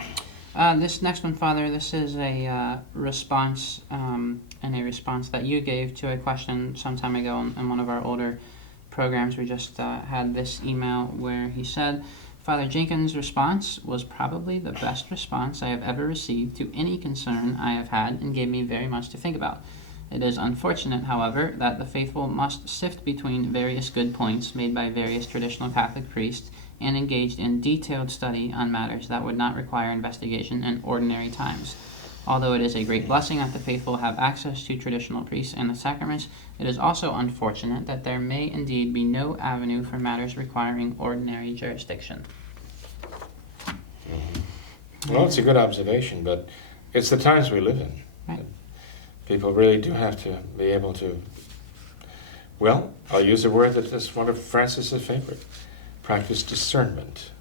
This next one, Father, this is a response that you gave to a question some time ago in one of our older programs. We just had this email where he said, Father Jenkins' response was probably the best response I have ever received to any concern I have had and gave me very much to think about. It is unfortunate, however, that the faithful must sift between various good points made by various traditional Catholic priests and engaged in detailed study on matters that would not require investigation in ordinary times. Although it is a great blessing that the faithful have access to traditional priests and the sacraments, it is also unfortunate that there may indeed be no avenue for matters requiring ordinary jurisdiction. Well, it's a good observation, but it's the times we live in. Right. People really do have to be able to, well, I'll use a word that is one of Francis's favorite, practice discernment.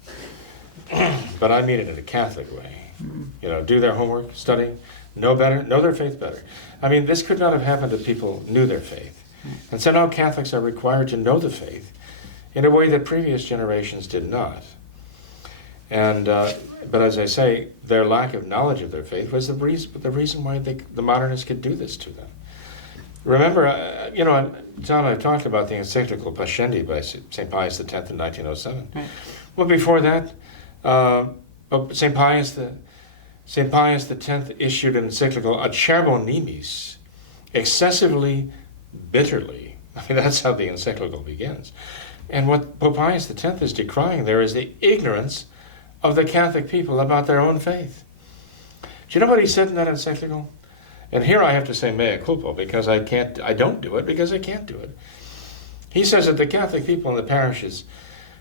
But I mean it in a Catholic way. You know, do their homework, study, know better, know their faith better. I mean, this could not have happened if people knew their faith. And so now Catholics are required to know the faith in a way that previous generations did not. And but as I say, their lack of knowledge of their faith was the reason why the modernists could do this to them. Remember, you know, John, I've talked about the encyclical Pascendi by St. Pius X in 1907. Right. Well, before that, St. Pius X issued an encyclical Acerbo Nimis, excessively bitterly. I mean, that's how the encyclical begins. And what Pope Pius X is decrying there is the ignorance of the Catholic people about their own faith. Do you know what he said in that encyclical? And here I have to say mea culpa, because I don't do it because I can't do it. He says that the Catholic people in the parishes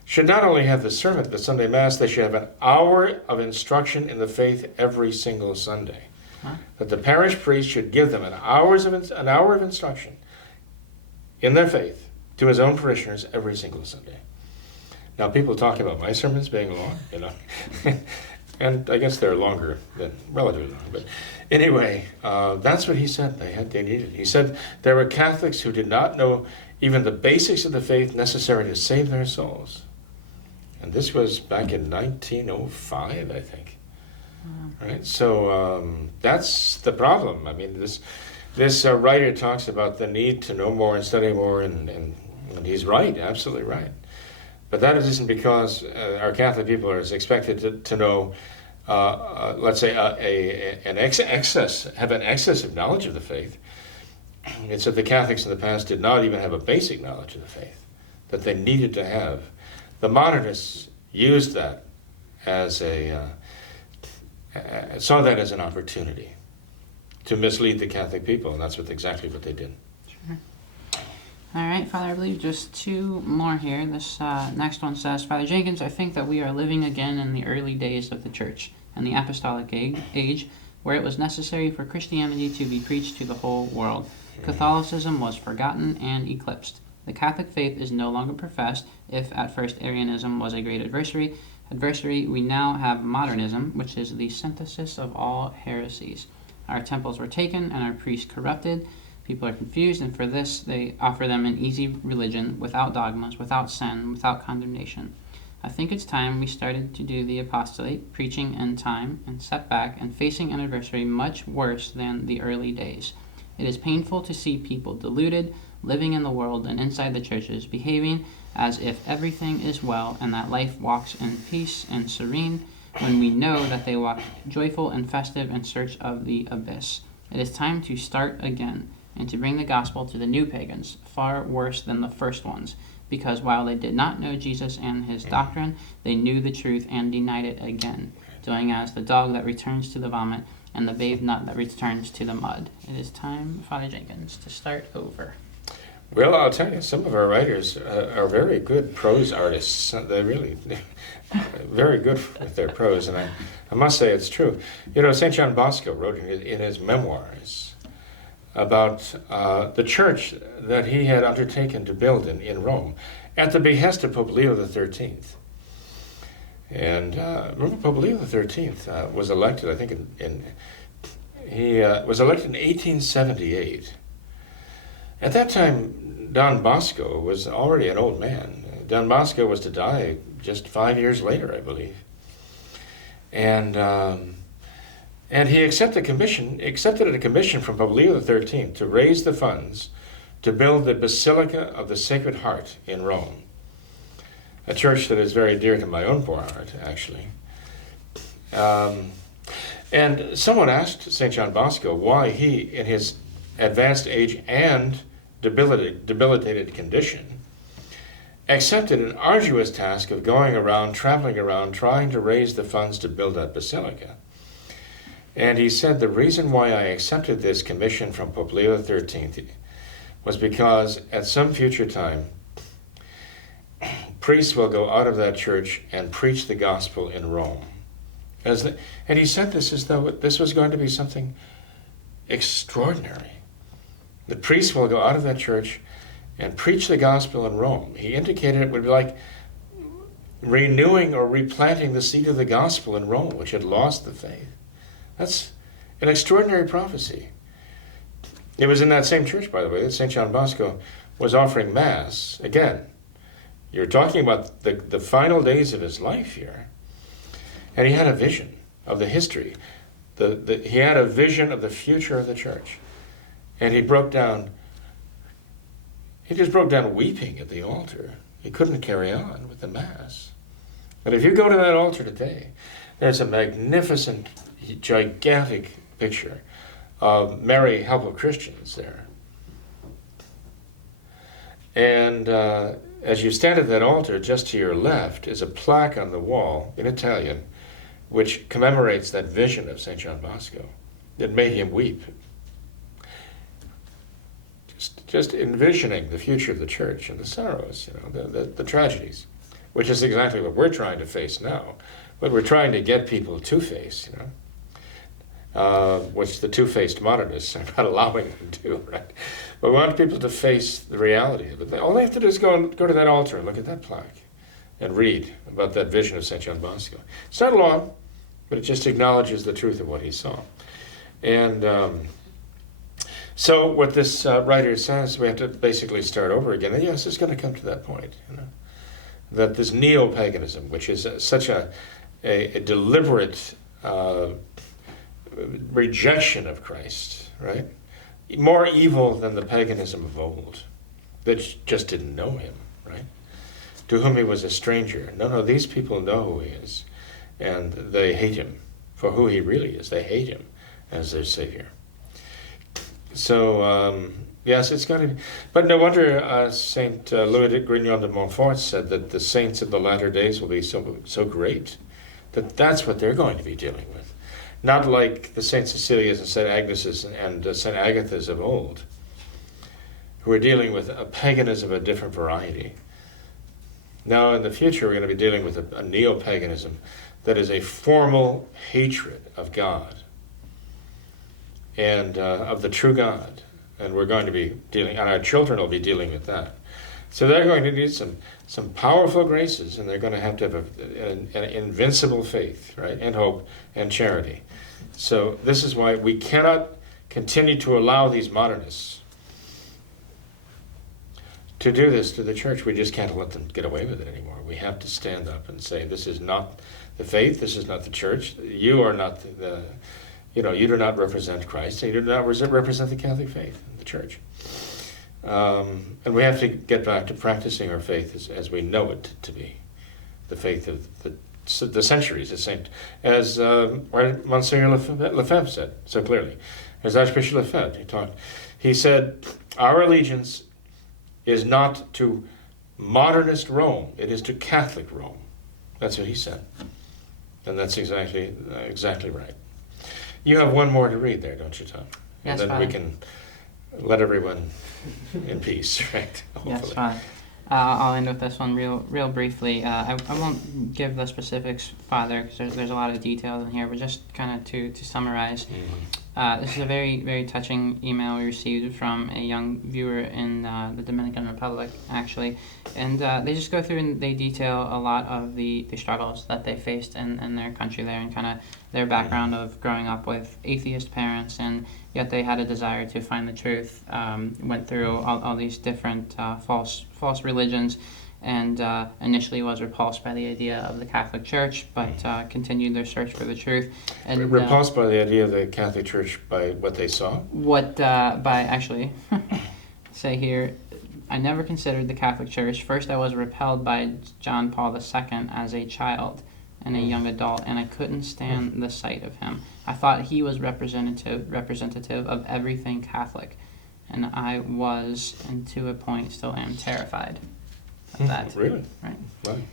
should not only have the sermon at the Sunday Mass, they should have an hour of instruction in the faith every single Sunday. Huh? That the parish priest should give them an hour of instruction in their faith to his own parishioners every single Sunday. Now, people talk about my sermons being long, you know, and I guess they're longer than relatively long. But anyway, that's what he said they needed. He said there were Catholics who did not know even the basics of the faith necessary to save their souls. And this was back in 1905, I think. Right? So that's the problem. I mean, this writer talks about the need to know more and study more, and he's right, absolutely right. But that isn't because our Catholic people are expected to know, let's say, have an excessive knowledge of the faith. It's that the Catholics in the past did not even have a basic knowledge of the faith that they needed to have. The modernists used that as saw that as an opportunity to mislead the Catholic people, and that's exactly what they did. Sure. All right, Father, I believe just two more here. This next one says, Father Jenkins, I think that we are living again in the early days of the Church and the apostolic age, where it was necessary for Christianity to be preached to the whole world. Catholicism was forgotten and eclipsed. The Catholic faith is no longer professed. If at first Arianism was a great adversary, we now have modernism, which is the synthesis of all heresies. Our temples were taken and our priests corrupted. People are confused, and for this they offer them an easy religion without dogmas, without sin, without condemnation. I think it's time we started to do the apostolate, preaching in time and setback and facing an adversary much worse than the early days. It is painful to see people deluded, living in the world and inside the churches, behaving as if everything is well and that life walks in peace and serene, when we know that they walk joyful and festive in search of the abyss. It is time to start again and to bring the gospel to the new pagans, far worse than the first ones, because while they did not know Jesus and his doctrine, they knew the truth and denied it again, doing as the dog that returns to the vomit and the babe nut that returns to the mud. It is time, Father Jenkins, to start over. Well, I'll tell you, some of our writers are very good prose artists. They're really very good with their prose, and I must say it's true. You know, St. John Bosco wrote in his memoirs about the church that he had undertaken to build in Rome at the behest of Pope Leo XIII. And remember, Pope Leo XIII was elected, I think, he was elected in 1878. At that time, Don Bosco was already an old man. Don Bosco was to die just 5 years later, I believe. And he accepted a commission from Pope Leo XIII to raise the funds to build the Basilica of the Sacred Heart in Rome, a church that is very dear to my own poor heart, actually. And someone asked St. John Bosco why he, in his advanced age and debilitated condition, accepted an arduous task of going around, traveling around, trying to raise the funds to build that basilica. And he said, the reason why I accepted this commission from Pope Leo XIII was because at some future time, priests will go out of that church and preach the gospel in Rome. And he said this as though this was going to be something extraordinary. The priests will go out of that church and preach the gospel in Rome. He indicated it would be like renewing or replanting the seed of the gospel in Rome, which had lost the faith. That's an extraordinary prophecy. It was in that same church, by the way, that St. John Bosco was offering Mass. Again, you're talking about the final days of his life here. And he had a vision of the history. He had a vision of the future of the church. And he just broke down weeping at the altar. He couldn't carry on with the Mass. But if you go to that altar today, there's a magnificent, gigantic picture of Mary, Help of Christians there. And as you stand at that altar, just to your left is a plaque on the wall in Italian, which commemorates that vision of St. John Bosco that made him weep. Just envisioning the future of the church and the sorrows, the tragedies, which is exactly what we're trying to face now, what we're trying to get people to face, which the two-faced modernists are not allowing them to do, right? But we want people to face the reality of it. All they have to do is go to that altar and look at that plaque and read about that vision of St. John Bosco. It's not long, but it just acknowledges the truth of what he saw. And so what this writer says, we have to basically start over again. And yes, it's going to come to that point, that this neo-paganism, which is such a deliberate rejection of Christ, right? More evil than the paganism of old, that just didn't know him, right? To whom he was a stranger. No, these people know who he is, and they hate him for who he really is. They hate him as their Savior. So, yes, it's going to be... But no wonder St. Louis de Grignon de Montfort said that the saints of the latter days will be so great, that's what they're going to be dealing with. Not like the St. Cecilias and St. Agnes's and St. Agathas of old, who are dealing with a paganism of a different variety. Now, in the future, we're going to be dealing with a neo-paganism that is a formal hatred of God and of the true God. And we're going to be dealing, and our children will be dealing with that. So they're going to need some powerful graces, and they're going to have an invincible faith, right, and hope and charity. So this is why we cannot continue to allow these modernists to do this to the church. We just can't let them get away with it anymore. We have to stand up and say, this is not the faith, this is not the church. You are not you do not represent Christ, and you do not represent the Catholic faith, the church. And we have to get back to practicing our faith as we know it to be, the faith of the centuries, as Monsignor Lefebvre said so clearly, as Archbishop Lefebvre he said, our allegiance is not to modernist Rome, it is to Catholic Rome. That's what he said, and that's exactly right. You have one more to read there, don't you, Tom? Yes, and then Father. we can let everyone in peace, right? Hopefully. Yes, Father. I'll end with this one real briefly. I won't give the specifics, Father, because there's a lot of details in here, but just kind of to summarize. This is a very, very touching email we received from a young viewer in the Dominican Republic, actually. And they just go through and they detail a lot of the struggles that they faced in their country there, and kind of their background of growing up with atheist parents, and yet they had a desire to find the truth, went through all these different false religions, and initially was repulsed by the idea of the Catholic Church, but continued their search for the truth. And repulsed by the idea of the Catholic Church by what they saw? By actually, say here, I never considered the Catholic Church. First, I was repelled by John Paul II as a child and a young adult, and I couldn't stand the sight of him. I thought he was representative of everything Catholic, and I was, and to a point, still am terrified. of that. Really? Right.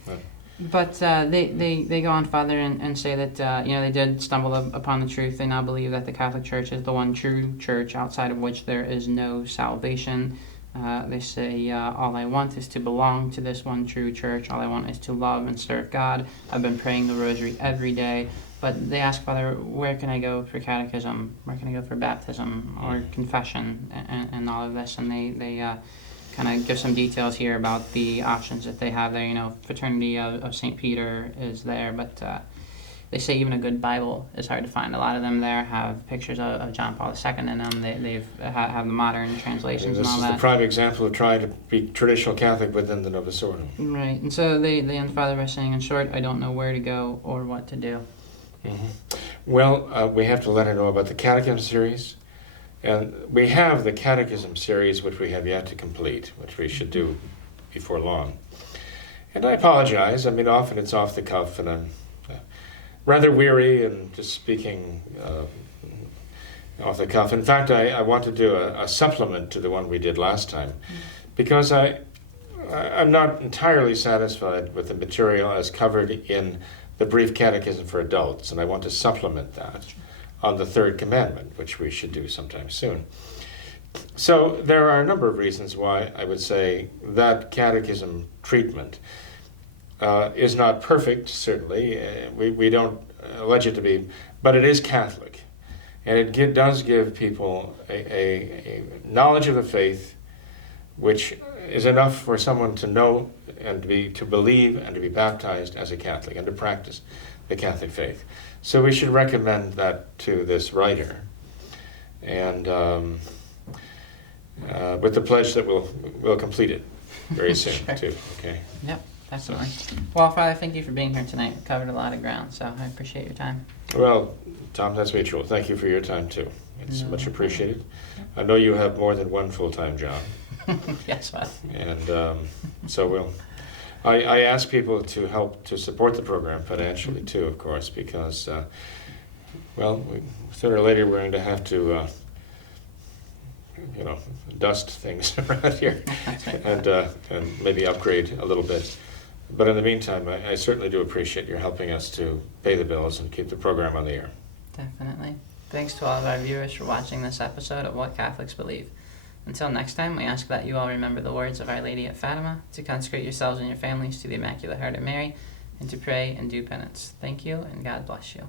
Right. But they go on, Father, and say that they did stumble upon the truth. They now believe that the Catholic Church is the one true church outside of which there is no salvation. They say, all I want is to belong to this one true church. All I want is to love and serve God. I've been praying the rosary every day. But they ask, Father, where can I go for catechism? Where can I go for baptism or confession and all of this? And they kind of give some details here about the options that they have there. Fraternity of St. Peter is there, but they say even a good Bible is hard to find. A lot of them there have pictures of John Paul II in them. They've have the modern translations and all that. This is the prime example of trying to be traditional Catholic within the Novus Ordo. Right, and so they end Father by saying, in short, I don't know where to go or what to do. Mm-hmm. Well, we have to let her know about the Catechism series. And we have the Catechism series, which we have yet to complete, which we should do before long. And I apologize. I mean, often it's off the cuff, and I'm rather weary and just speaking off the cuff. In fact, I want to do a supplement to the one we did last time, because I'm not entirely satisfied with the material as covered in the Brief Catechism for Adults, and I want to supplement that on the third commandment, which we should do sometime soon. So there are a number of reasons why I would say that catechism treatment is not perfect, certainly. We don't allege it to be, but it is Catholic. And it does give people a knowledge of the faith which is enough for someone to know and to believe and to be baptized as a Catholic and to practice the Catholic faith. So we should recommend that to this writer, and with the pledge that we'll complete it very soon, Sure. too. Okay. Yep, definitely. Well, Father, thank you for being here tonight. We covered a lot of ground, so I appreciate your time. Well, Tom, that's mutual. Thank you for your time, too. It's No much problem. appreciated. I know you have more than one full-time job, Yes, Father. and so I ask people to help to support the program financially, too, of course, because, sooner or later we're going to have to, dust things around here and maybe upgrade a little bit. But in the meantime, I certainly do appreciate your helping us to pay the bills and keep the program on the air. Definitely. Thanks to all of our viewers for watching this episode of What Catholics Believe. Until next time, we ask that you all remember the words of Our Lady at Fatima, to consecrate yourselves and your families to the Immaculate Heart of Mary, and to pray and do penance. Thank you, and God bless you.